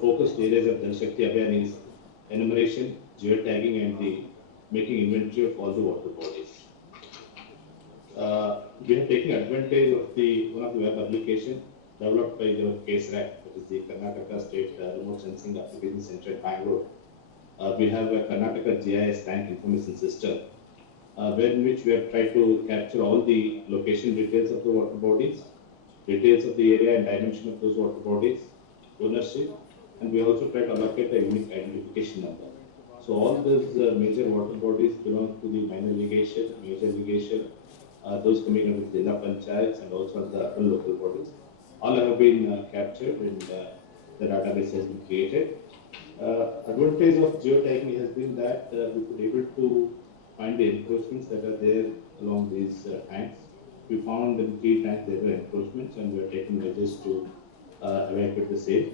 focused areas of Jal Shakti Abhiyan is enumeration, geotagging, and the making inventory of all the water bodies. We are taking advantage of one of the web application developed by the KSRAC, that is the Karnataka State Remote Sensing Application Center at Bangalore. We have a Karnataka GIS Tank Information System, in which we have tried to capture all the location details of the water bodies, details of the area and dimension of those water bodies, ownership, and we also try to allocate a unique identification number. So all those major water bodies belong to the minor irrigation, major irrigation, those coming under the Jilla Panchayats and also the urban local bodies. All have been captured and the database has been created. Advantage of geotagging has been that we could able to find the encroachments that are there along these tanks. We found in 3 tanks there were encroachments, and we are taking measures to evacuate the same.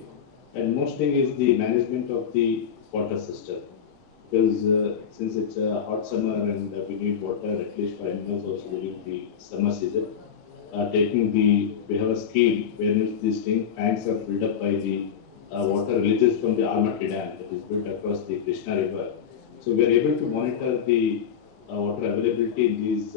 And most thing is the management of the water system, because since it's a hot summer and we need water at least for animals also during the summer season. We have a scheme wherein these tanks are filled up by the water releases from the Almaty Dam that is built across the Krishna River. So we are able to monitor the water availability in these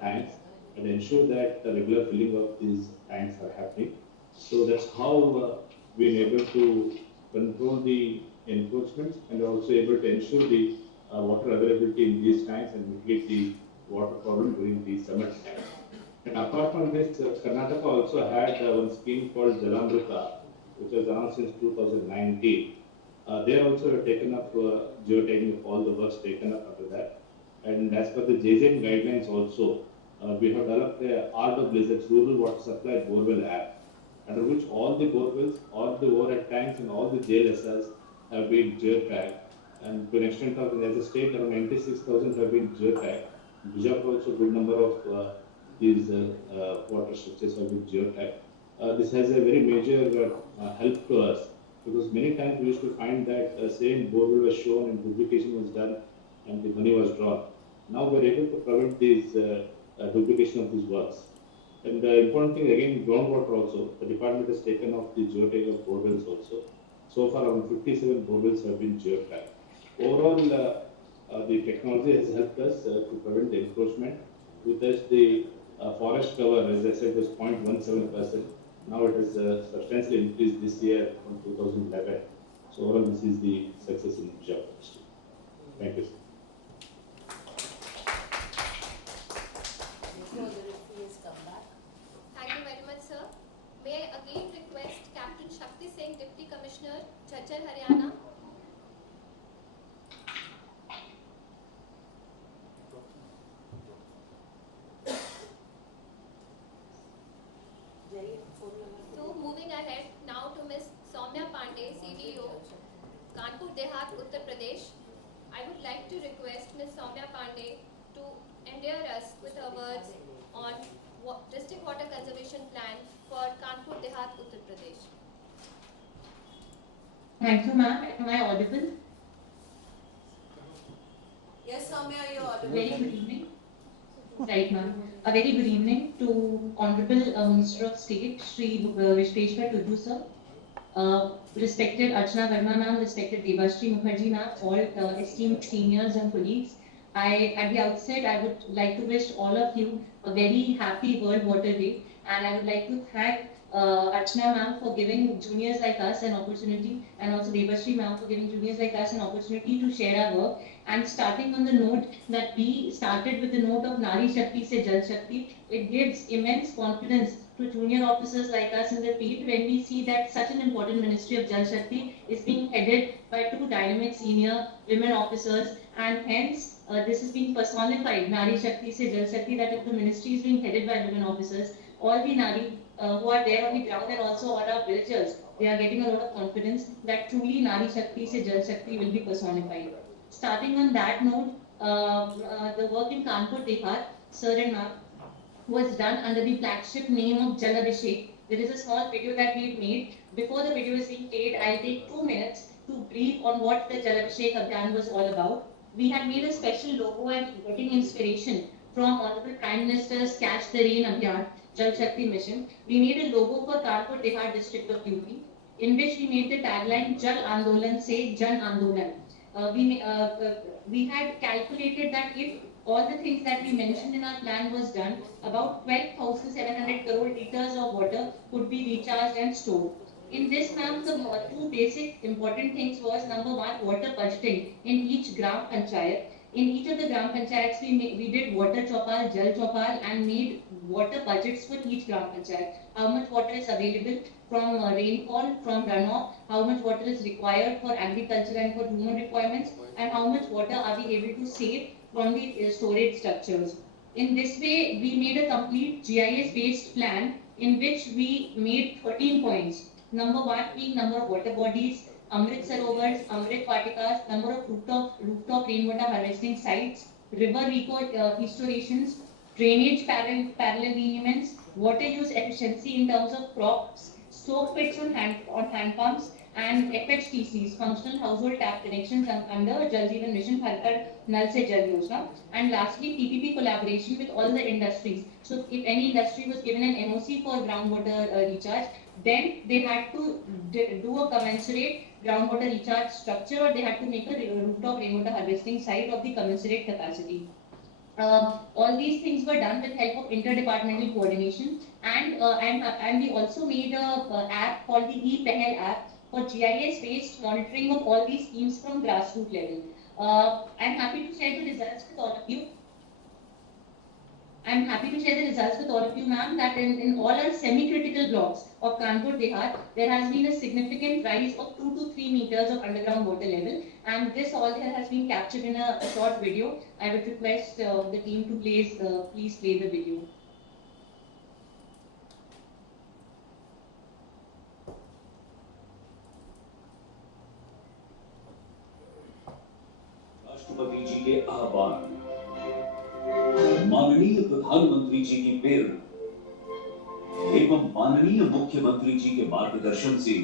tanks and ensure that the regular filling of these tanks are happening. So that's how we are able to control the encroachments and also able to ensure the water availability in these tanks and mitigate the water problem during the summer time. And apart from this, Karnataka also had one scheme called Jalamrita, which was announced since 2019. They also have taken up geotagging of all the works taken up under that. And as per the JZM guidelines also, we have developed a RWS's Rural Water Supply Borewell app, under which all the borewells, all the overhead tanks and all the JLSS have been geotagged. And to an extent of, as a state, around 96,000 have been geotagged. Bijapur also a good number of these water structures have been geotagged. This has a very major help to us, because many times we used to find that same borewell was shown and duplication was done and the money was drawn. Now we are able to prevent these duplication of these works. And the important thing again, groundwater also, the department has taken off the geotagging of borewells also. So far around 57 borewells have been geotagged. Overall, the technology has helped us to prevent the encroachment. With us, the forest cover, as I said, was 0.17%. Now it has substantially increased this year from 2011. So overall, this is the success in Bijapur. Thank you, sir. Thank you very much, sir. May I again request Captain Shakti Singh, Deputy Commissioner, Jhajjar, Haryana. So moving ahead now to Ms. Soumya Pandey, CDO, Kanpur Dehat, Uttar Pradesh. I would like to request Ms. Soumya Pandey to endear us with her words on District Water Conservation Plan for Kanpur Dehat, Uttar Pradesh. Thank you, ma'am. Am I audible? Yes, Soumya, you're audible. Very good evening. Right, ma'am. A very good evening to Honorable Minister of State, Shri Vishweshwar Tudu sir, respected Archana Verma ma'am, respected Devashri Mukherjee ma'am, all esteemed seniors and colleagues. At the outset, I would like to wish all of you a very happy World Water Day, and I would like to thank Archana ma'am for giving juniors like us an opportunity, and also Devashri ma'am for giving juniors like us an opportunity to share our work. And starting on the note that we started with the note of Nari Shakti se Jal Shakti, it gives immense confidence to junior officers like us in the field when we see that such an important ministry of Jal Shakti is being headed by 2 dynamic senior women officers, and hence this is being personified, Nari Shakti se Jal Shakti, that if the ministry is being headed by women officers, all the Nari who are there on the ground and also all our villagers, they are getting a lot of confidence that truly Nari Shakti se Jal Shakti will be personified. Starting on that note, the work in Kanpur Dehat, sir and ma'am, was done under the flagship name of Jal Abhishek. There is a small video that we've made. Before the video is being played, I'll take 2 minutes to brief on what the Jal Abhishek Abhiyan was all about. We had made a special logo and getting inspiration from Honorable Prime Minister's Catch the Rain Abhiyan, Jal Shakti Mission. We made a logo for Kanpur Dehat district of UP, in which we made the tagline Jal Andolan se Jan Andolan. We had calculated that if all the things that we mentioned in our plan was done, about 12,700 crore liters of water could be recharged and stored. In this, ma'am, the 2 basic important things was, number 1, water budgeting in each gram panchayat. In each of the gram panchayats, we did water chopal, jal chopal, and made water budgets for each gram panchayat. How much water is available from rainfall, from runoff, how much water is required for agriculture and for human requirements, and how much water are we able to save from the storage structures. In this way, we made a complete GIS-based plan in which we made 13 points. Number 1 being number of water bodies, Amrit Sarovars, Amrit Vatikas, number of rooftop rainwater harvesting sites, river restorations, drainage parallel lineaments, water use efficiency in terms of crops, soak pits on hand pumps, and FHTCs, functional household tap connections under Jal Jeevan Mission Har Ghar Nal Se Jal Yojana. And lastly, PPP collaboration with all the industries. So if any industry was given an NOC for groundwater recharge, then they had to do a commensurate groundwater recharge structure, or they had to make a rooftop rainwater harvesting site of the commensurate capacity. All these things were done with help of interdepartmental coordination, and we also made a app called the ePehel app for GIS-based monitoring of all these schemes from grassroots level. I'm happy to share the results with all of you. I'm happy to share the results with all of you, ma'am, that in all our semi-critical blocks of Kanpur Dehat, there has been a significant rise of 2 to 3 meters of underground water level, and this all here has been captured in a short video. I would request the team to please play the video. राष्ट्रपति जी के आह्वान, माननीय प्रधानमंत्री जी की प्रेरणा एवं माननीय मुख्यमंत्री जी के मार्गदर्शन से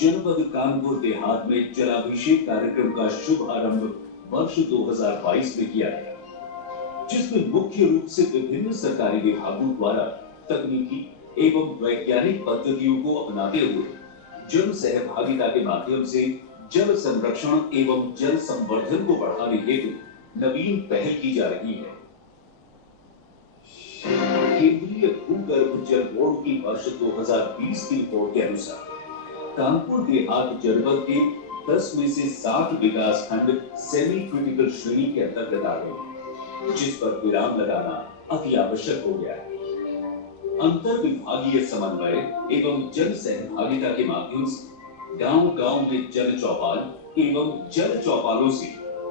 जनपद कानपुर देहात में जलाभिषेक कार्यक्रम का शुभारंभ वर्ष 2022 में किया गया, जिसमें मुख्य रूप से विभिन्न सरकारी विभागों द्वारा तकनीकी एवं वैज्ञानिक पद्धतियों को अपनाते हुए जन सहभागिता के माध्यम से जल संरक्षण एवं जल संवर्धन को बढ़ाने हेतु नवीन पहल की जा रही है। केंद्रीय भूगर्भ जल बोर्ड की वर्ष 2020 की रिपोर्ट के अनुसार कानपुर देहात जनपद के 10 में से 7 विकास खंड सेमी क्रिटिकल श्रेणी के अंतर्गत आ गए, जिस पर विराम लगाना अति आवश्यक हो गया है। अंतर विभागीय समन्वय एवं जन सहभागिता के माध्यम से गांव-गांव में जल चौपाल एवं जल चौपालों से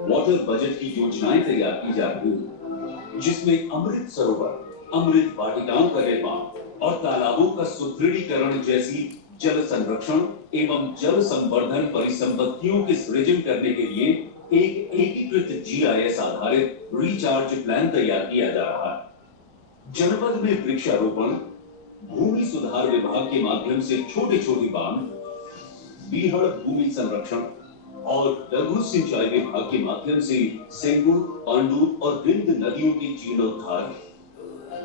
वाटर बजट की योजनाएं तैयार की जा रही हैं, जिसमें अमृत सरोवर, अमृत वाटिकाओं का निर्माण और तालाबों का सुदृढ़ीकरण जैसी जल संरक्षण एवं जल संवर्धन परिसंपत्तियों के सृजन करने के लिए एक एकीकृत GIS आधारित रिचार्ज प्लान तैयार किया जा रहा है। जनपद में वृक्षारोपण, भूमि सुधार विभाग के माध्यम से छोटे-छोटे बांध, बीहड़ भूमि संरक्षण और लघु सिंचाई विभाग के माध्यम से सेंगुर, पांडु और बिंद नदियों के जीर्णोद्धार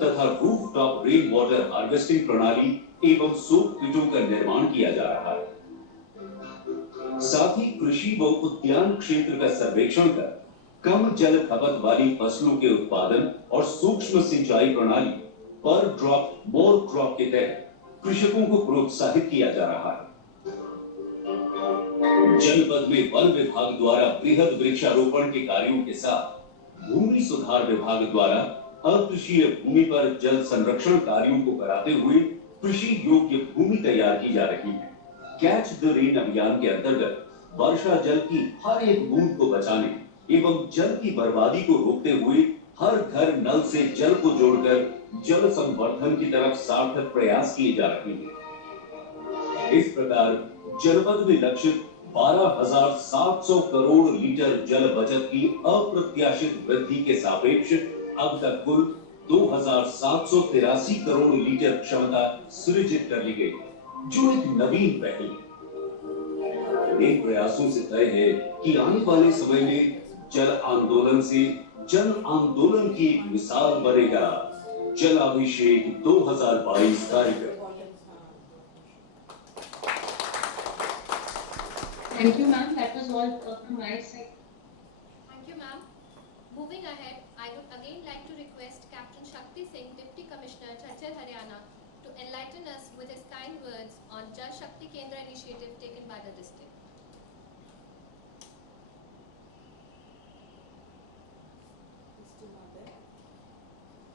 तथा रूफटॉप रेन वाटर हार्वेस्टिंग प्रणाली एवं सोक पिटों का निर्माण किया जा रहा है। साथ ही कृषि व उद्यान क्षेत्र का सर्वेक्षण कर कम जल खपत वाली फसलों के उत्पादन और सूक्ष्म सिंचाई प्रणाली पर ड्रॉप मोर क्रॉप के तहत कृषकों को प्रोत्साहित किया जा रहा है। जनपद में वन विभाग द्वारा बृहद वृक्षारोपण के कार्यों के साथ भूमि सुधार विभाग द्वारा अकृषीय भूमि पर जल संरक्षण कार्यों को कराते हुए कृषि योग्य भूमि तैयार की जा रही है। कैच द रेन अभियान के अंतर्गत वर्षा जल की हर एक बूंद को बचाने एवं जल की बर्बादी को रोकते हुए हर घर नल से जल को जोड़कर जल संवर्धन की तरफ सार्थक प्रयास किए जा रहे हैं। इस प्रकार जनपद में लक्षित 12,700 करोड़ लीटर जल बचत की अप्रत्याशित वृद्धि के सापेक्ष अब तक कुल 2,783 करोड़ लीटर क्षमता सृजित कर ली गई, जो एक नवीन पहल है। इन प्रयासों से तय है कि आने वाले समय में जल आंदोलन से जन आंदोलन की एक मिसाल बनेगा जलाभिषेक 2022 कार्यक्रम। Thank you, ma'am. That was all from my side. Thank you, ma'am. Moving ahead, I would again like to request Captain Shakti Singh, Deputy Commissioner, Chhachar, Haryana, to enlighten us with his kind words on Jal Shakti Kendra initiative taken by the district.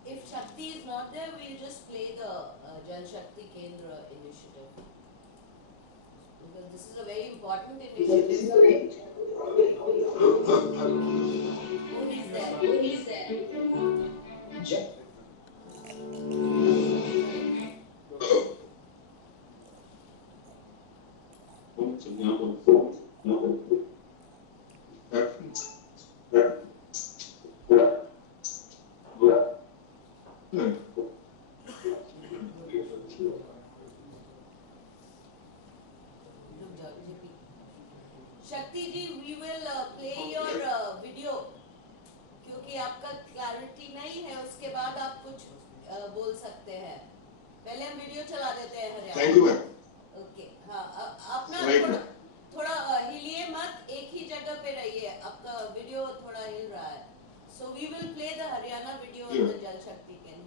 If Shakti is not there, we'll just play the Jal Shakti Kendra initiative. Because this is a very important initiative. Who is there? Who is there? Shakti ji, we will play your video क्योंकि आपका clarity नहीं है, उसके बाद आप कुछ बोल सकते हैं। पहले हम वीडियो चला देते हैं Haryana. Thank you ma'am. Okay, हाँ, आप ना थोड़ा हिलिए मत, एक ही जगह पे रहिए, आपका वीडियो थोड़ा हिल रहा है। So we will play the Haryana video on the Jal Shakti Kendra.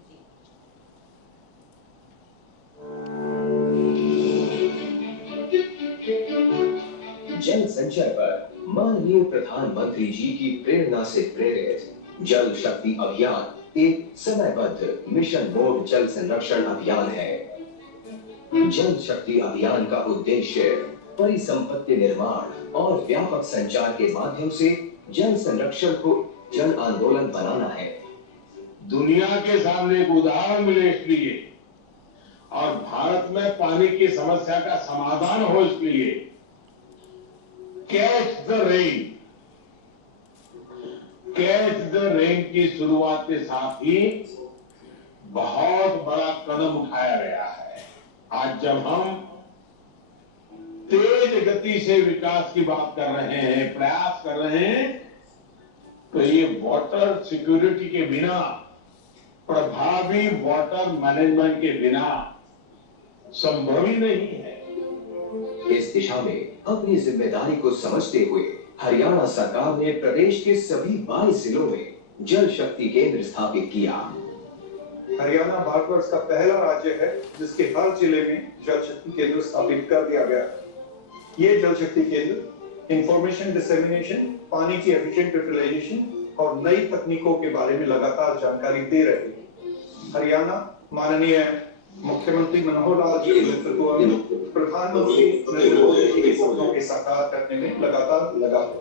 जल संचय पर माननीय प्रधानमंत्री जी की प्रेरणा से प्रेरित जल शक्ति अभियान एक समयबद्ध मिशन मोड जल संरक्षण अभियान है। जल शक्ति अभियान का उद्देश्य परिसंपत्ति निर्माण और व्यापक संचार के माध्यम से जल संरक्षण को जन आंदोलन बनाना है। दुनिया के सामने एक उदाहरण मिले इसलिए और भारत में पानी की समस्या का समाधान हो इसलिए कैच द रेन की शुरुआत के साथ ही बहुत बड़ा कदम उठाया गया है। आज जब हम तेज गति से विकास की बात कर रहे हैं, प्रयास कर रहे हैं, तो ये वाटर सिक्योरिटी के बिना, प्रभावी वाटर मैनेजमेंट के बिना संभव ही नहीं है। इस दिशा में अपनी जिम्मेदारी को समझते हुए हरियाणा सरकार ने प्रदेश के सभी 22 जिलों में जल शक्ति केंद्र स्थापित किया। हरियाणा भारतवर्ष का पहला राज्य है जिसके हर जिले में जल शक्ति केंद्र स्थापित कर दिया गया। ये जल शक्ति केंद्र इंफॉर्मेशन डिसेमिनेशन, पानी की एफिशिएंट यूटिलाइजेशन और नई तकनीकों के बारे में लगातार जानकारी दे रहे हैं। हरियाणा माननीय मुख्यमंत्री मनोहर लाल जी के नेतृत्व में प्रधानमंत्री नरेंद्र मोदी जी के सपनों के साकार करने में लगातार लगा है।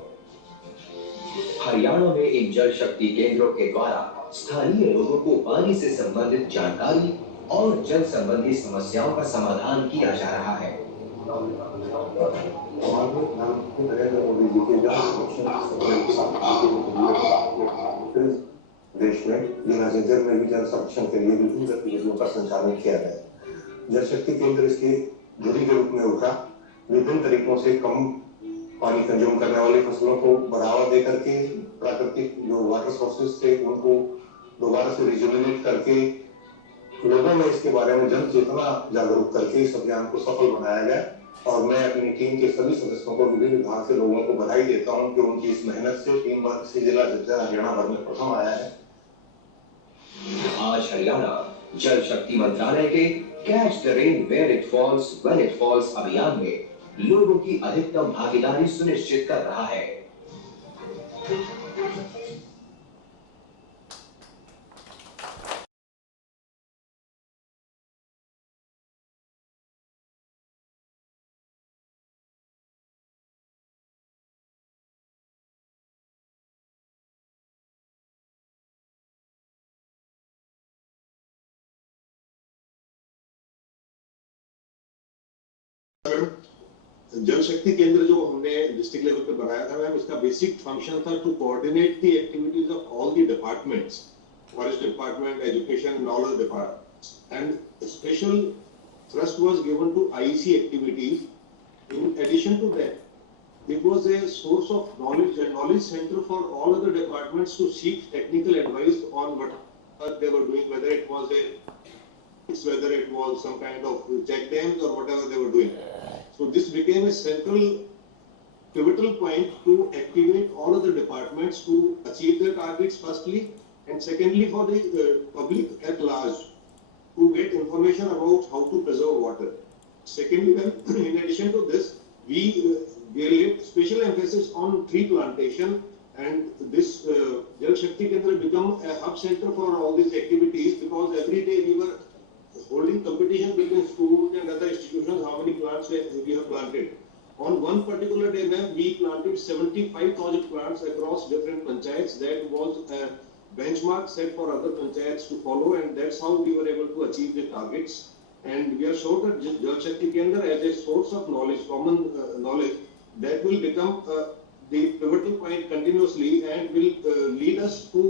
हरियाणा में इन जल शक्ति केंद्रों के द्वारा स्थानीय लोगों को पानी से संबंधित जानकारी और जल संबंधी समस्याओं का समाधान किया जा रहा है। प्रधानमंत्री नरेंद्र मोदी जी के जल संरक्षण के साथ देश में बिना जंजर में भी जल संरक्षण के लिए विभिन्न गतिविधियों का संचालन किया गया। जल शक्ति केंद्र इसके धुरी के रूप में उठा। विभिन्न तरीकों से कम पानी कंज्यूम करने वाली फसलों को बढ़ावा दे करके प्राकृतिक जो वाटर सोर्सेज थे उनको दोबारा से रिजुविनेट करके लोगों में इसके बारे में जन चेतना जागरूक करके इस अभियान को सफल बनाया गया। और मैं अपनी टीम के सभी सदस्यों को विभिन्न विभाग से लोगों को बधाई देता हूं कि उनकी इस मेहनत से टीम वर्क से जिला जज्जर हरियाणा भर में प्रथम आया है। आज हरियाणा जल शक्ति मंत्रालय के catch the rain where it falls when it falls अभियान में लोगों की अधिकतम भागीदारी सुनिश्चित कर रहा है। जल शक्ति केंद्र जो हमने डिस्ट्रिक्ट लेवल पे बनाया था मैम, इसका बेसिक फंक्शन था to coordinate the activities of all the departments, forest department, education and all other departments, and special thrust was given to IEC activities. In addition to that, it was a source of knowledge and knowledge center for all other departments to seek technical advice on what they were doing, whether it was some kind of check dams or whatever they were doing. So this became a central pivotal point to activate all other departments to achieve their targets firstly, and secondly for the public at large to get information about how to preserve water. Secondly, in addition to this, we laid special emphasis on tree plantation, and this Jal Shakti Kendra become a hub center for all these activities, because every day we were holding competition between schools and other institutions how many plants we have planted. On one particular day, we planted 75,000 plants across different panchayats. That was a benchmark set for other panchayats to follow, and that's how we were able to achieve the targets. And we are sure that Jal Shakti Kendra as a source of knowledge, common knowledge, that will become the pivotal point continuously and will lead us to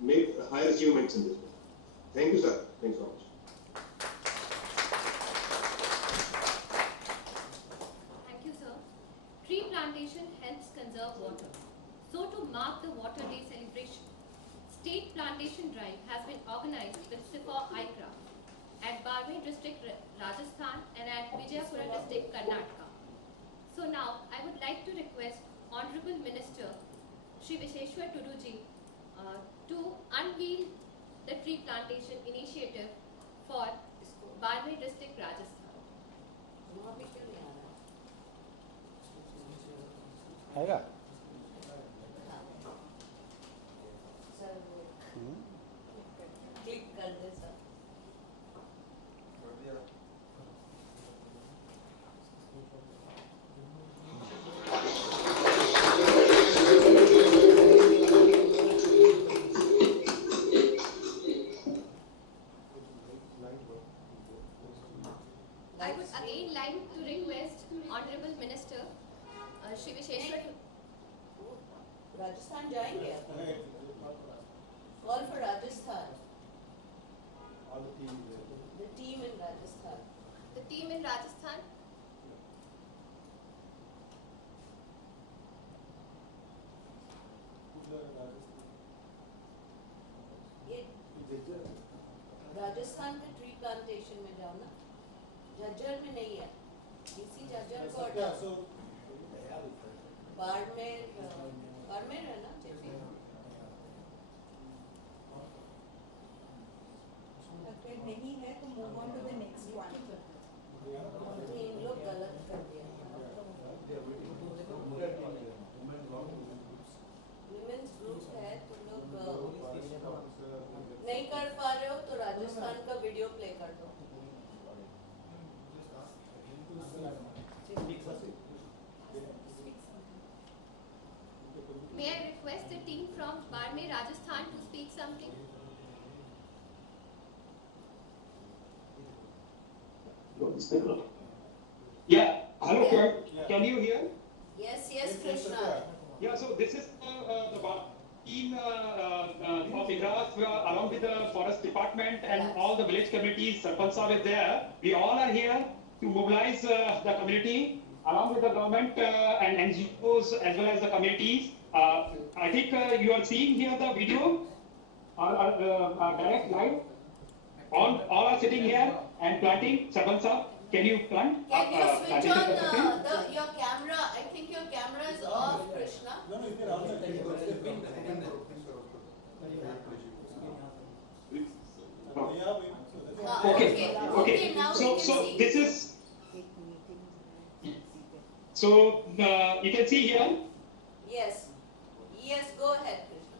make higher achievements in this. Thank you, sir. Thanks so much. Thank you, sir. Tree plantation helps conserve water. So to mark the Water Day celebration, State Plantation Drive has been organized with SIFA ICRA at Barmer district Rajasthan and at Vijayapura district Karnataka. So now I would like to request Honorable Minister Shri Visheshwar Tuduji to unveil the tree plantation initiative for Barmer district Rajasthan. आएगा click कर दे sir. I would again like to request Honorable Minister Shri Visheshwar Rajasthan जाएंगे? Call for Rajasthan. The team in Rajasthan. The team in Rajasthan. Rajasthan के tree plantation में जाओ ना, झज्जर में नहीं है, इसी झज्जर को हटाओ। बाड़मेर है ना जेपी? अगर नहीं है तो move on to the next one. इन लोग गलत कर दिया। वुमेन्स ग्रुप है, तुम लोग नहीं कर पा रहे हो तो राजस्थान का वीडियो प्ले कर दो। May I request the team from Barmer, Rajasthan to speak something? Yeah, hello, can you hear? Yes, Krishna. Yeah, so this is the team of IGRAS along with the forest department and all the village committees. Sarpanch Sahab is there. We all are here to mobilize the community along with the government and NGOs as well as the communities. I think you are seeing here the video direct live. All are sitting here and planting. Sarpanch Sahab, can you plant? Can you switch on your camera? I think your camera is off, Krishna. Okay. Now So this is. So you can see here. Yes, go ahead, Krishna.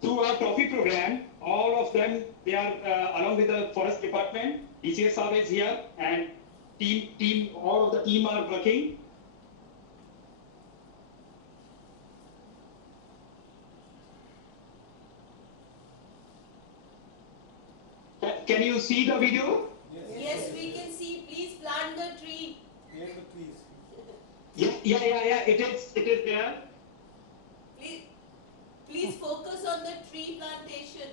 Through our trophy program, all of them, they are along with the forest department. DCS Sahab is here, and all of the team are working. Can you see the video? Yes, we can see plant the tree. Here's the trees. Yeah. It is there. Please focus on the tree plantation.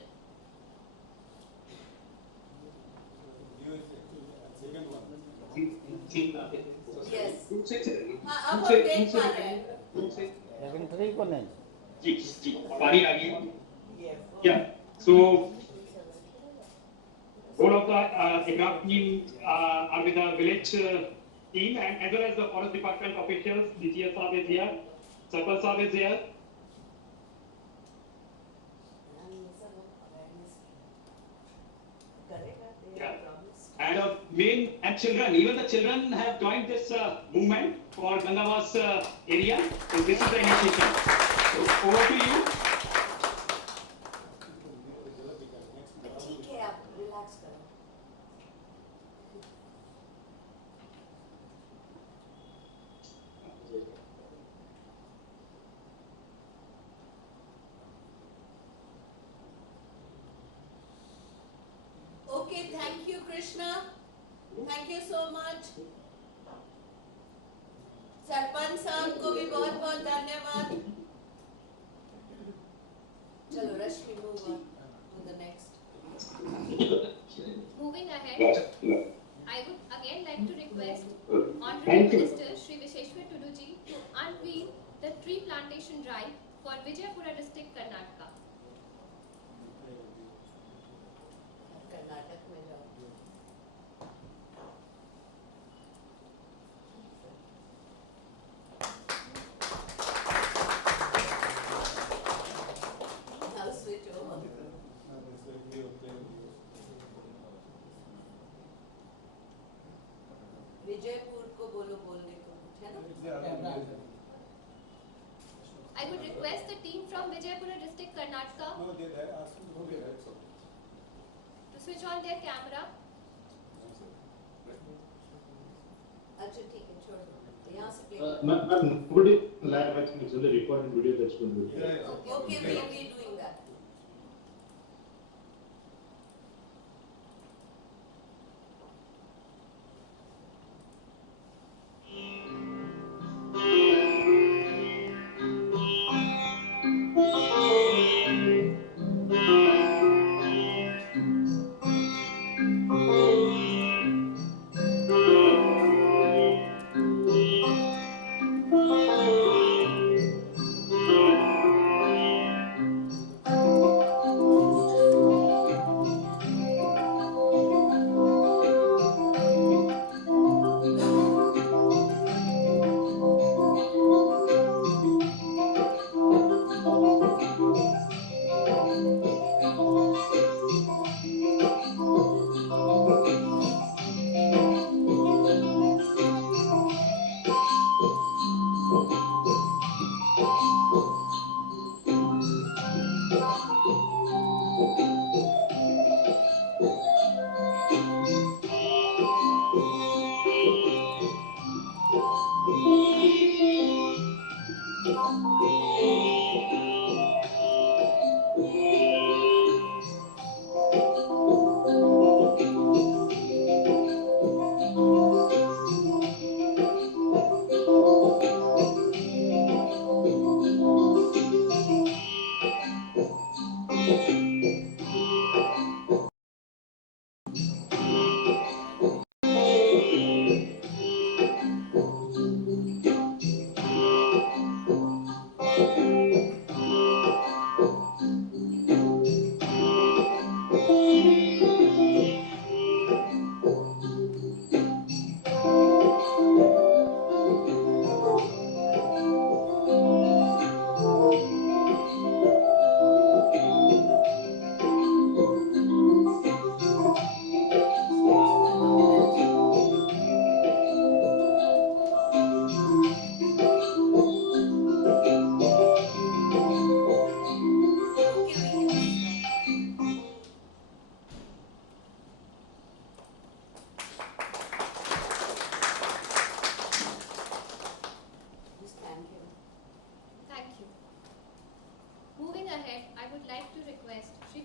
Second one. Yes. अब हम देख पा रहे हैं. लेकिन tree को नहीं. जी पानी आ गई. Yeah. So all of the aircraft team are with the village team and as well as the forest department officials. DGS Saab is here. Sarpal Saab is here. Yeah. And children, even the children have joined this movement for Gangavas area. So this is the initiation. So over to you. ठीक है, आप relax करो. Okay, thank you, Krishna. Thank you so much. Sarpanch साहब को भी बहुत बहुत धन्यवाद. चलो रश्मि, move on to the next. Moving ahead, I would again like to request Honorable Minister Shri Visheshwar Tuduji to unveil the tree plantation drive for Vijayapura district, Karnataka. Karnataka में जाओ. Now switch over. Vijaypur को बोलो बोलने को, है ना? I would request the team from Vijayapura district, Karnataka to switch on their camera. अच्छा ठीक है, छोड़ दो. यहाँ से play. Ma'am, nobody live actually. It's only recorded video that's going to be. Okay, we doing that.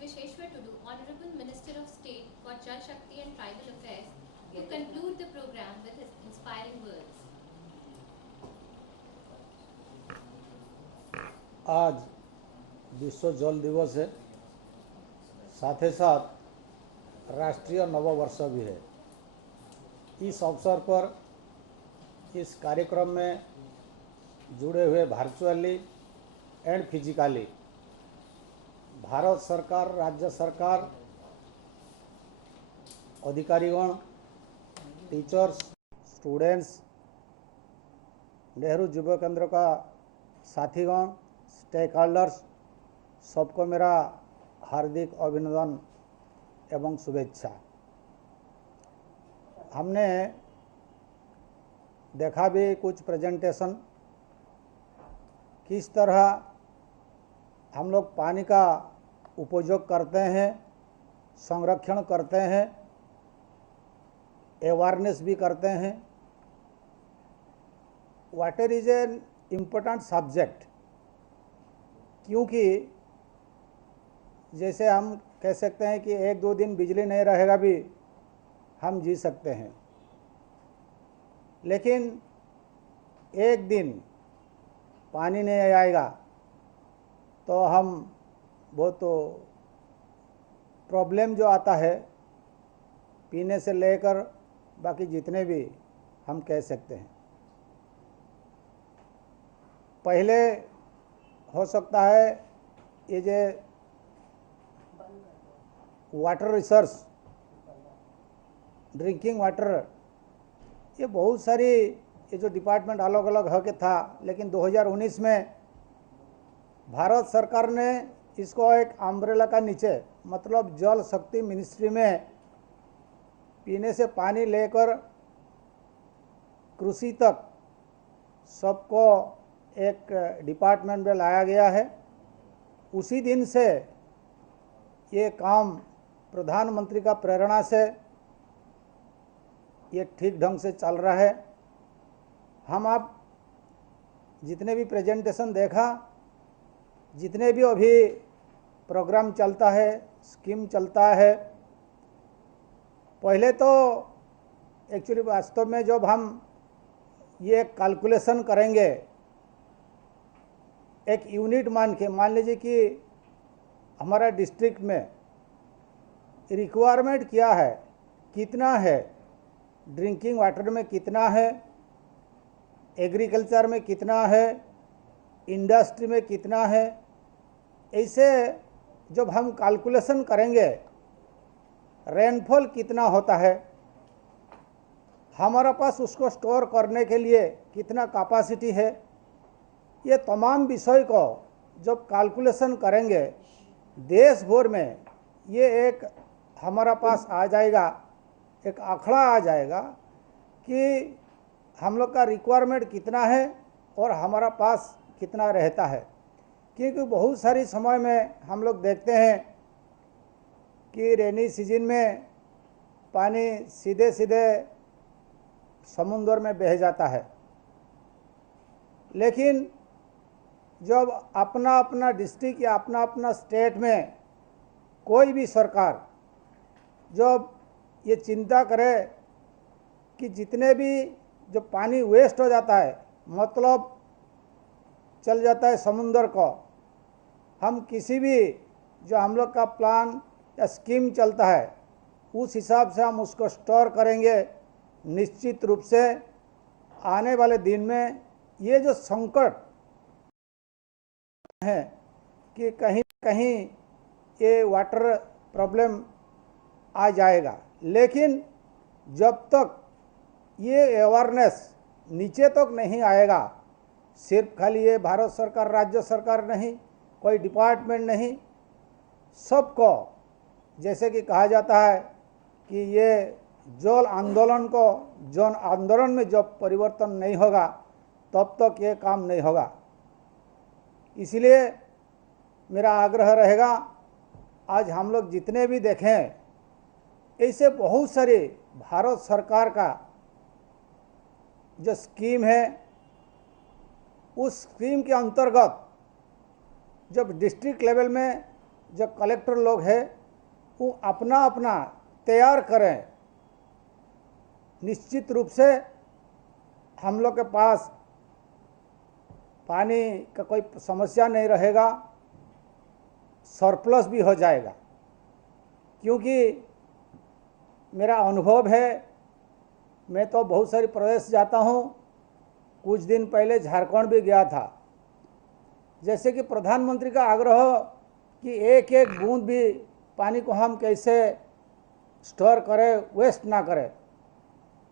Visheshwar Tudu, Honorable Minister of State for Jal Shakti and Tribal Affairs, to conclude conclude the program with his inspiring words. आज विश्व जल दिवस है, साथ ही साथ राष्ट्रीय नववर्ष भी है। इस अवसर पर इस कार्यक्रम में जुड़े हुए वर्चुअली एंड फिजिकली भारत सरकार, राज्य सरकार, अधिकारीगण, टीचर्स, स्टूडेंट्स, नेहरू युवा केंद्र का साथीगण, स्टेक होल्डर्स, सबको मेरा हार्दिक अभिनंदन एवं शुभेच्छा। हमने देखा भी कुछ प्रेजेंटेशन, किस तरह हम लोग पानी का उपयोग करते हैं, संरक्षण करते हैं, अवेयरनेस भी करते हैं। Water is an important subject, क्योंकि जैसे हम कह सकते हैं कि 1-2 दिन बिजली नहीं रहेगा भी हम जी सकते हैं, लेकिन एक दिन पानी नहीं आएगा तो हम बहुत प्रॉब्लम जो आता है पीने से लेकर बाकी जितने भी हम कह सकते हैं। पहले हो सकता है ये जो वाटर रिसोर्स, ड्रिंकिंग वाटर, ये बहुत सारी ये जो डिपार्टमेंट अलग अलग हो के था, लेकिन 2019 में भारत सरकार ने इसको एक अम्ब्रेला का नीचे, मतलब जल शक्ति मिनिस्ट्री में पीने से पानी लेकर कृषि तक सबको एक डिपार्टमेंट में लाया गया है। उसी दिन से ये काम प्रधानमंत्री का प्रेरणा से ये ठीक ढंग से चल रहा है। हम आप जितने भी प्रेजेंटेशन देखा, जितने भी अभी प्रोग्राम चलता है, स्कीम चलता है, पहले तो एक्चुअली वास्तव में जब हम ये कैलकुलेशन करेंगे, एक यूनिट मान के, मान लीजिए कि हमारा डिस्ट्रिक्ट में रिक्वायरमेंट क्या है, कितना है, ड्रिंकिंग वाटर में कितना है, एग्रीकल्चर में कितना है, इंडस्ट्री में कितना है, ऐसे जब हम कैलकुलेशन करेंगे, रेनफॉल कितना होता है, हमारा पास उसको स्टोर करने के लिए कितना कैपेसिटी है, ये तमाम विषय को जब कैलकुलेशन करेंगे, देश भर में ये एक हमारा पास आ जाएगा, एक आंकड़ा आ जाएगा कि हम लोग का रिक्वायरमेंट कितना है और हमारा पास कितना रहता है। क्योंकि बहुत सारी समय में हम लोग देखते हैं कि रेनी सीजन में पानी सीधे सीधे समुद्र में बह जाता है, लेकिन जब अपना अपना डिस्ट्रिक्ट या अपना अपना स्टेट में कोई भी सरकार जब ये चिंता करे कि जितने भी जो पानी वेस्ट हो जाता है, मतलब चल जाता है समुद्र को, हम किसी भी जो हम लोग का प्लान या स्कीम चलता है उस हिसाब से हम उसको स्टोर करेंगे। निश्चित रूप से आने वाले दिन में ये जो संकट है कि कहीं कहीं ये वाटर प्रॉब्लम आ जाएगा, लेकिन जब तक ये अवेयरनेस नीचे तक नहीं आएगा, सिर्फ खाली ये भारत सरकार, राज्य सरकार नहीं, कोई डिपार्टमेंट नहीं, सबको, जैसे कि कहा जाता है कि ये जल आंदोलन को, जन आंदोलन में जब परिवर्तन नहीं होगा तब तक ये काम नहीं होगा। इसलिए मेरा आग्रह रहेगा, आज हम लोग जितने भी देखें, ऐसे बहुत सारे भारत सरकार का जो स्कीम है, उस स्कीम के अंतर्गत जब डिस्ट्रिक्ट लेवल में जो कलेक्टर लोग हैं वो अपना अपना तैयार करें निश्चित रूप से हम लोग के पास पानी का कोई समस्या नहीं रहेगा, सरप्लस भी हो जाएगा। क्योंकि मेरा अनुभव है, मैं तो बहुत सारे प्रदेश जाता हूँ, कुछ दिन पहले झारखंड भी गया था। जैसे कि प्रधानमंत्री का आग्रह कि एक एक बूंद भी पानी को हम कैसे स्टोर करें, वेस्ट ना करें।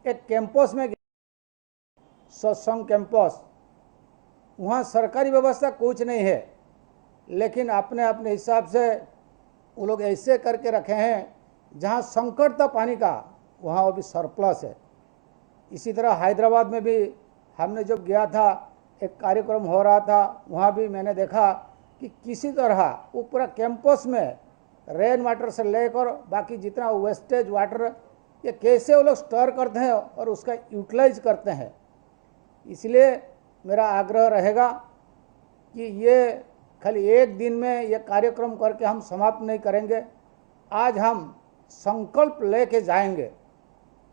एक कैंपस में सत्संग कैंपस, वहाँ सरकारी व्यवस्था कुछ नहीं है, लेकिन अपने अपने हिसाब से वो लोग ऐसे करके रखे हैं जहाँ संकट था पानी का, वहाँ वो भी सरप्लस है। इसी तरह हैदराबाद में भी हमने जब गया था, एक कार्यक्रम हो रहा था, वहाँ भी मैंने देखा कि किसी तरह वो पूरा कैंपस में रेन वाटर से लेकर बाकी जितना वेस्टेज वाटर ये कैसे वो लोग स्टोर करते हैं और उसका यूटिलाइज करते हैं। इसलिए मेरा आग्रह रहेगा कि ये खाली एक दिन में ये कार्यक्रम करके हम समाप्त नहीं करेंगे। आज हम संकल्प लेके जाएंगे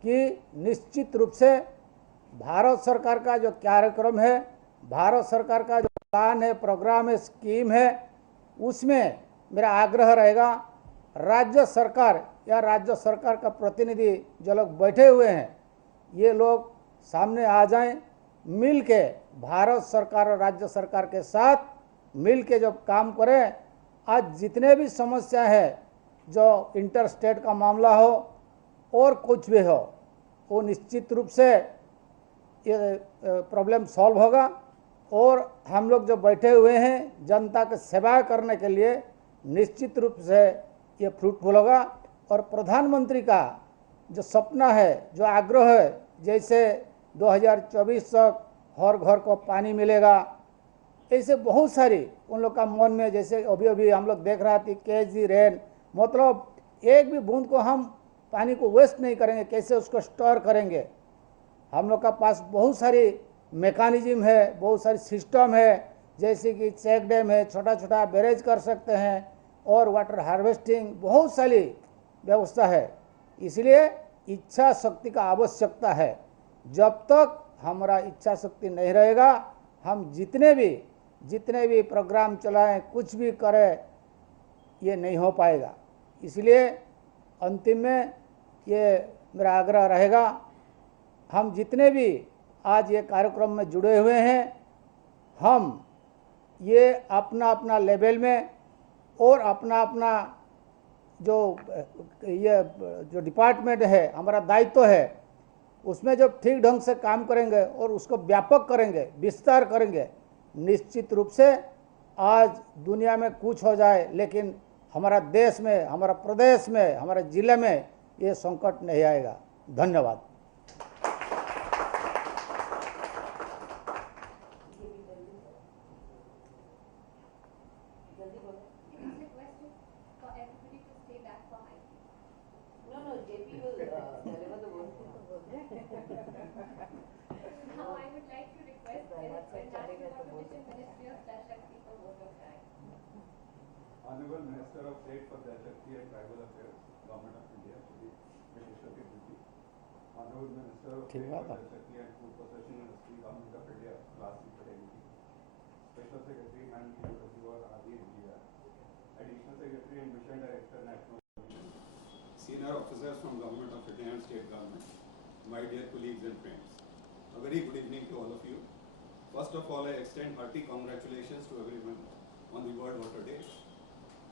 कि निश्चित रूप से भारत सरकार का जो कार्यक्रम है, भारत सरकार का जो प्लान है, प्रोग्राम है, स्कीम है, उसमें मेरा आग्रह रहेगा राज्य सरकार या राज्य सरकार का प्रतिनिधि जो लोग बैठे हुए हैं, ये लोग सामने आ जाएं, मिल के भारत सरकार और राज्य सरकार के साथ मिल के जब काम करें, आज जितने भी समस्या है, जो इंटर स्टेट का मामला हो और कुछ भी हो, वो निश्चित रूप से ये प्रॉब्लम सॉल्व होगा। और हम लोग जो बैठे हुए हैं जनता की सेवा करने के लिए, निश्चित रूप से ये फ्रूटफुल होगा। और प्रधानमंत्री का जो सपना है, जो आग्रह है, जैसे 2024 तक हर घर को पानी मिलेगा, ऐसे बहुत सारी उन लोग का मन में, जैसे अभी अभी हम लोग देख रहा थे कैच दी रेन, मतलब एक भी बूंद को हम पानी को वेस्ट नहीं करेंगे, कैसे उसको स्टोर करेंगे। हम लोग का पास बहुत सारी मैकेनिज्म है, बहुत सारी सिस्टम है, जैसे कि चेक डैम है, छोटा छोटा बैरेज कर सकते हैं, और वाटर हार्वेस्टिंग, बहुत सारी व्यवस्था है। इसलिए इच्छा शक्ति का आवश्यकता है। जब तक हमारा इच्छा शक्ति नहीं रहेगा, हम जितने भी प्रोग्राम चलाएं, कुछ भी करें, ये नहीं हो पाएगा। इसलिए अंतिम में ये मेरा आग्रह रहेगा, हम जितने भी आज ये कार्यक्रम में जुड़े हुए हैं, हम ये अपना अपना लेवल में और अपना अपना जो डिपार्टमेंट है, हमारा दायित्व है, उसमें जब ठीक ढंग से काम करेंगे और उसको व्यापक करेंगे, विस्तार करेंगे, निश्चित रूप से आज दुनिया में कुछ हो जाए, लेकिन हमारा देश में, हमारा प्रदेश में, हमारे जिले में ये संकट नहीं आएगा। धन्यवाद। Honorable Minister of State for Jal Shakti and Tribal Affairs, Government of India, Shri Visheshwar Ji. Honorable Minister of State for Jal Shakti and Food Processing Industry, Government of India, Lasi Patel Ji. Special Secretary and EOW R.D. India. Additional Secretary and Mission Director, National Commission. Senior officers from Government of India and State Government, my dear colleagues and friends. A very good evening to all of you. First of all, I extend hearty congratulations to everyone on the World Water Day.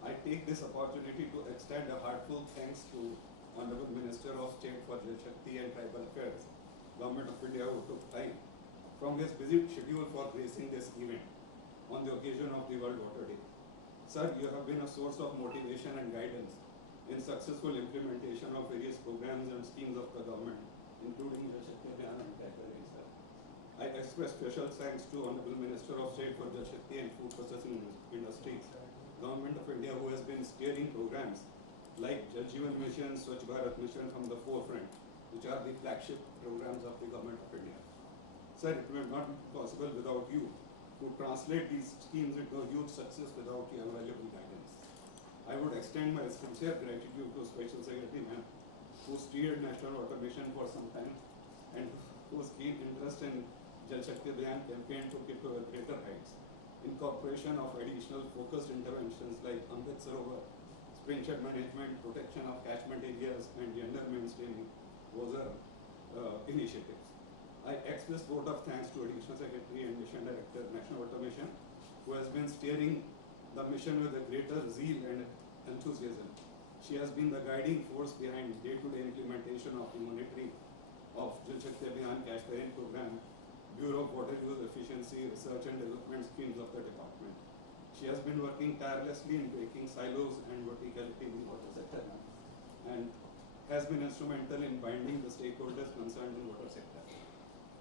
I take this opportunity to extend a heartfelt thanks to Honorable Minister of State for Jal Shakti and Tribal Affairs, Government of India, who took time from his busy schedule for gracing this event on the occasion of the World Water Day. Sir, you have been a source of motivation and guidance in successful implementation of various programs and schemes of the government, including Jal Shakti Abhiyan and Tribal Affairs, sir. I express special thanks to Honorable Minister of State for Jal Shakti and Food Processing Industries, Government of India, who has been steering programs like Jal Jeevan Mission, Swachh Bharat Mission from the forefront, which are the flagship programs of the Government of India. Sir, it would not be possible without you to translate these schemes into a huge success without your valuable guidance. I would extend my sincere gratitude to Special Secretary Ma'am, who steered National Water Mission for some time and whose keen interest in Jal Shakti Abhiyan campaign took it to greater heights. Incorporation of additional focused interventions like Amrit Sarovar, sprinkler management, protection of catchment areas, and gender mainstreaming was a initiatives. I express vote of thanks to Additional Secretary and Mission Director, National Water Mission, who has been steering the mission with a greater zeal and enthusiasm. She has been the guiding force behind day-to-day implementation of the monitoring of Jal Shakti Abhiyan Cash Parent Program, Bureau of Water Use Efficiency, Research and Development schemes of the department. She has been working tirelessly in breaking silos and verticality in the water sector and has been instrumental in binding the stakeholders concerned in water sector.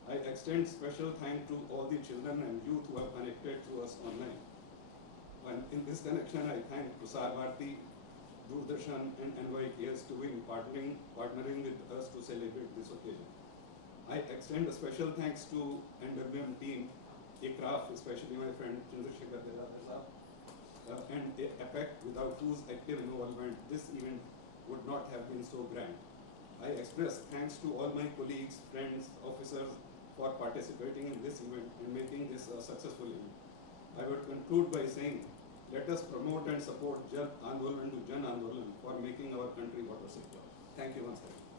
I extend special thanks to all the children and youth who have connected to us online. And in this connection, I thank Prasar Bharati, Doordarshan and NYKS to be partnering with us to celebrate this occasion. I extend a special thanks to NWM team, ICRAF, especially my friend Chandrasekhar Deladar, and APEC, without whose active involvement this event would not have been so grand. I express thanks to all my colleagues, friends, officers for participating in this event and making this a successful event. I would conclude by saying, let us promote and support Jal Andolan to Jan Andolan for making our country water secure. Thank you once again.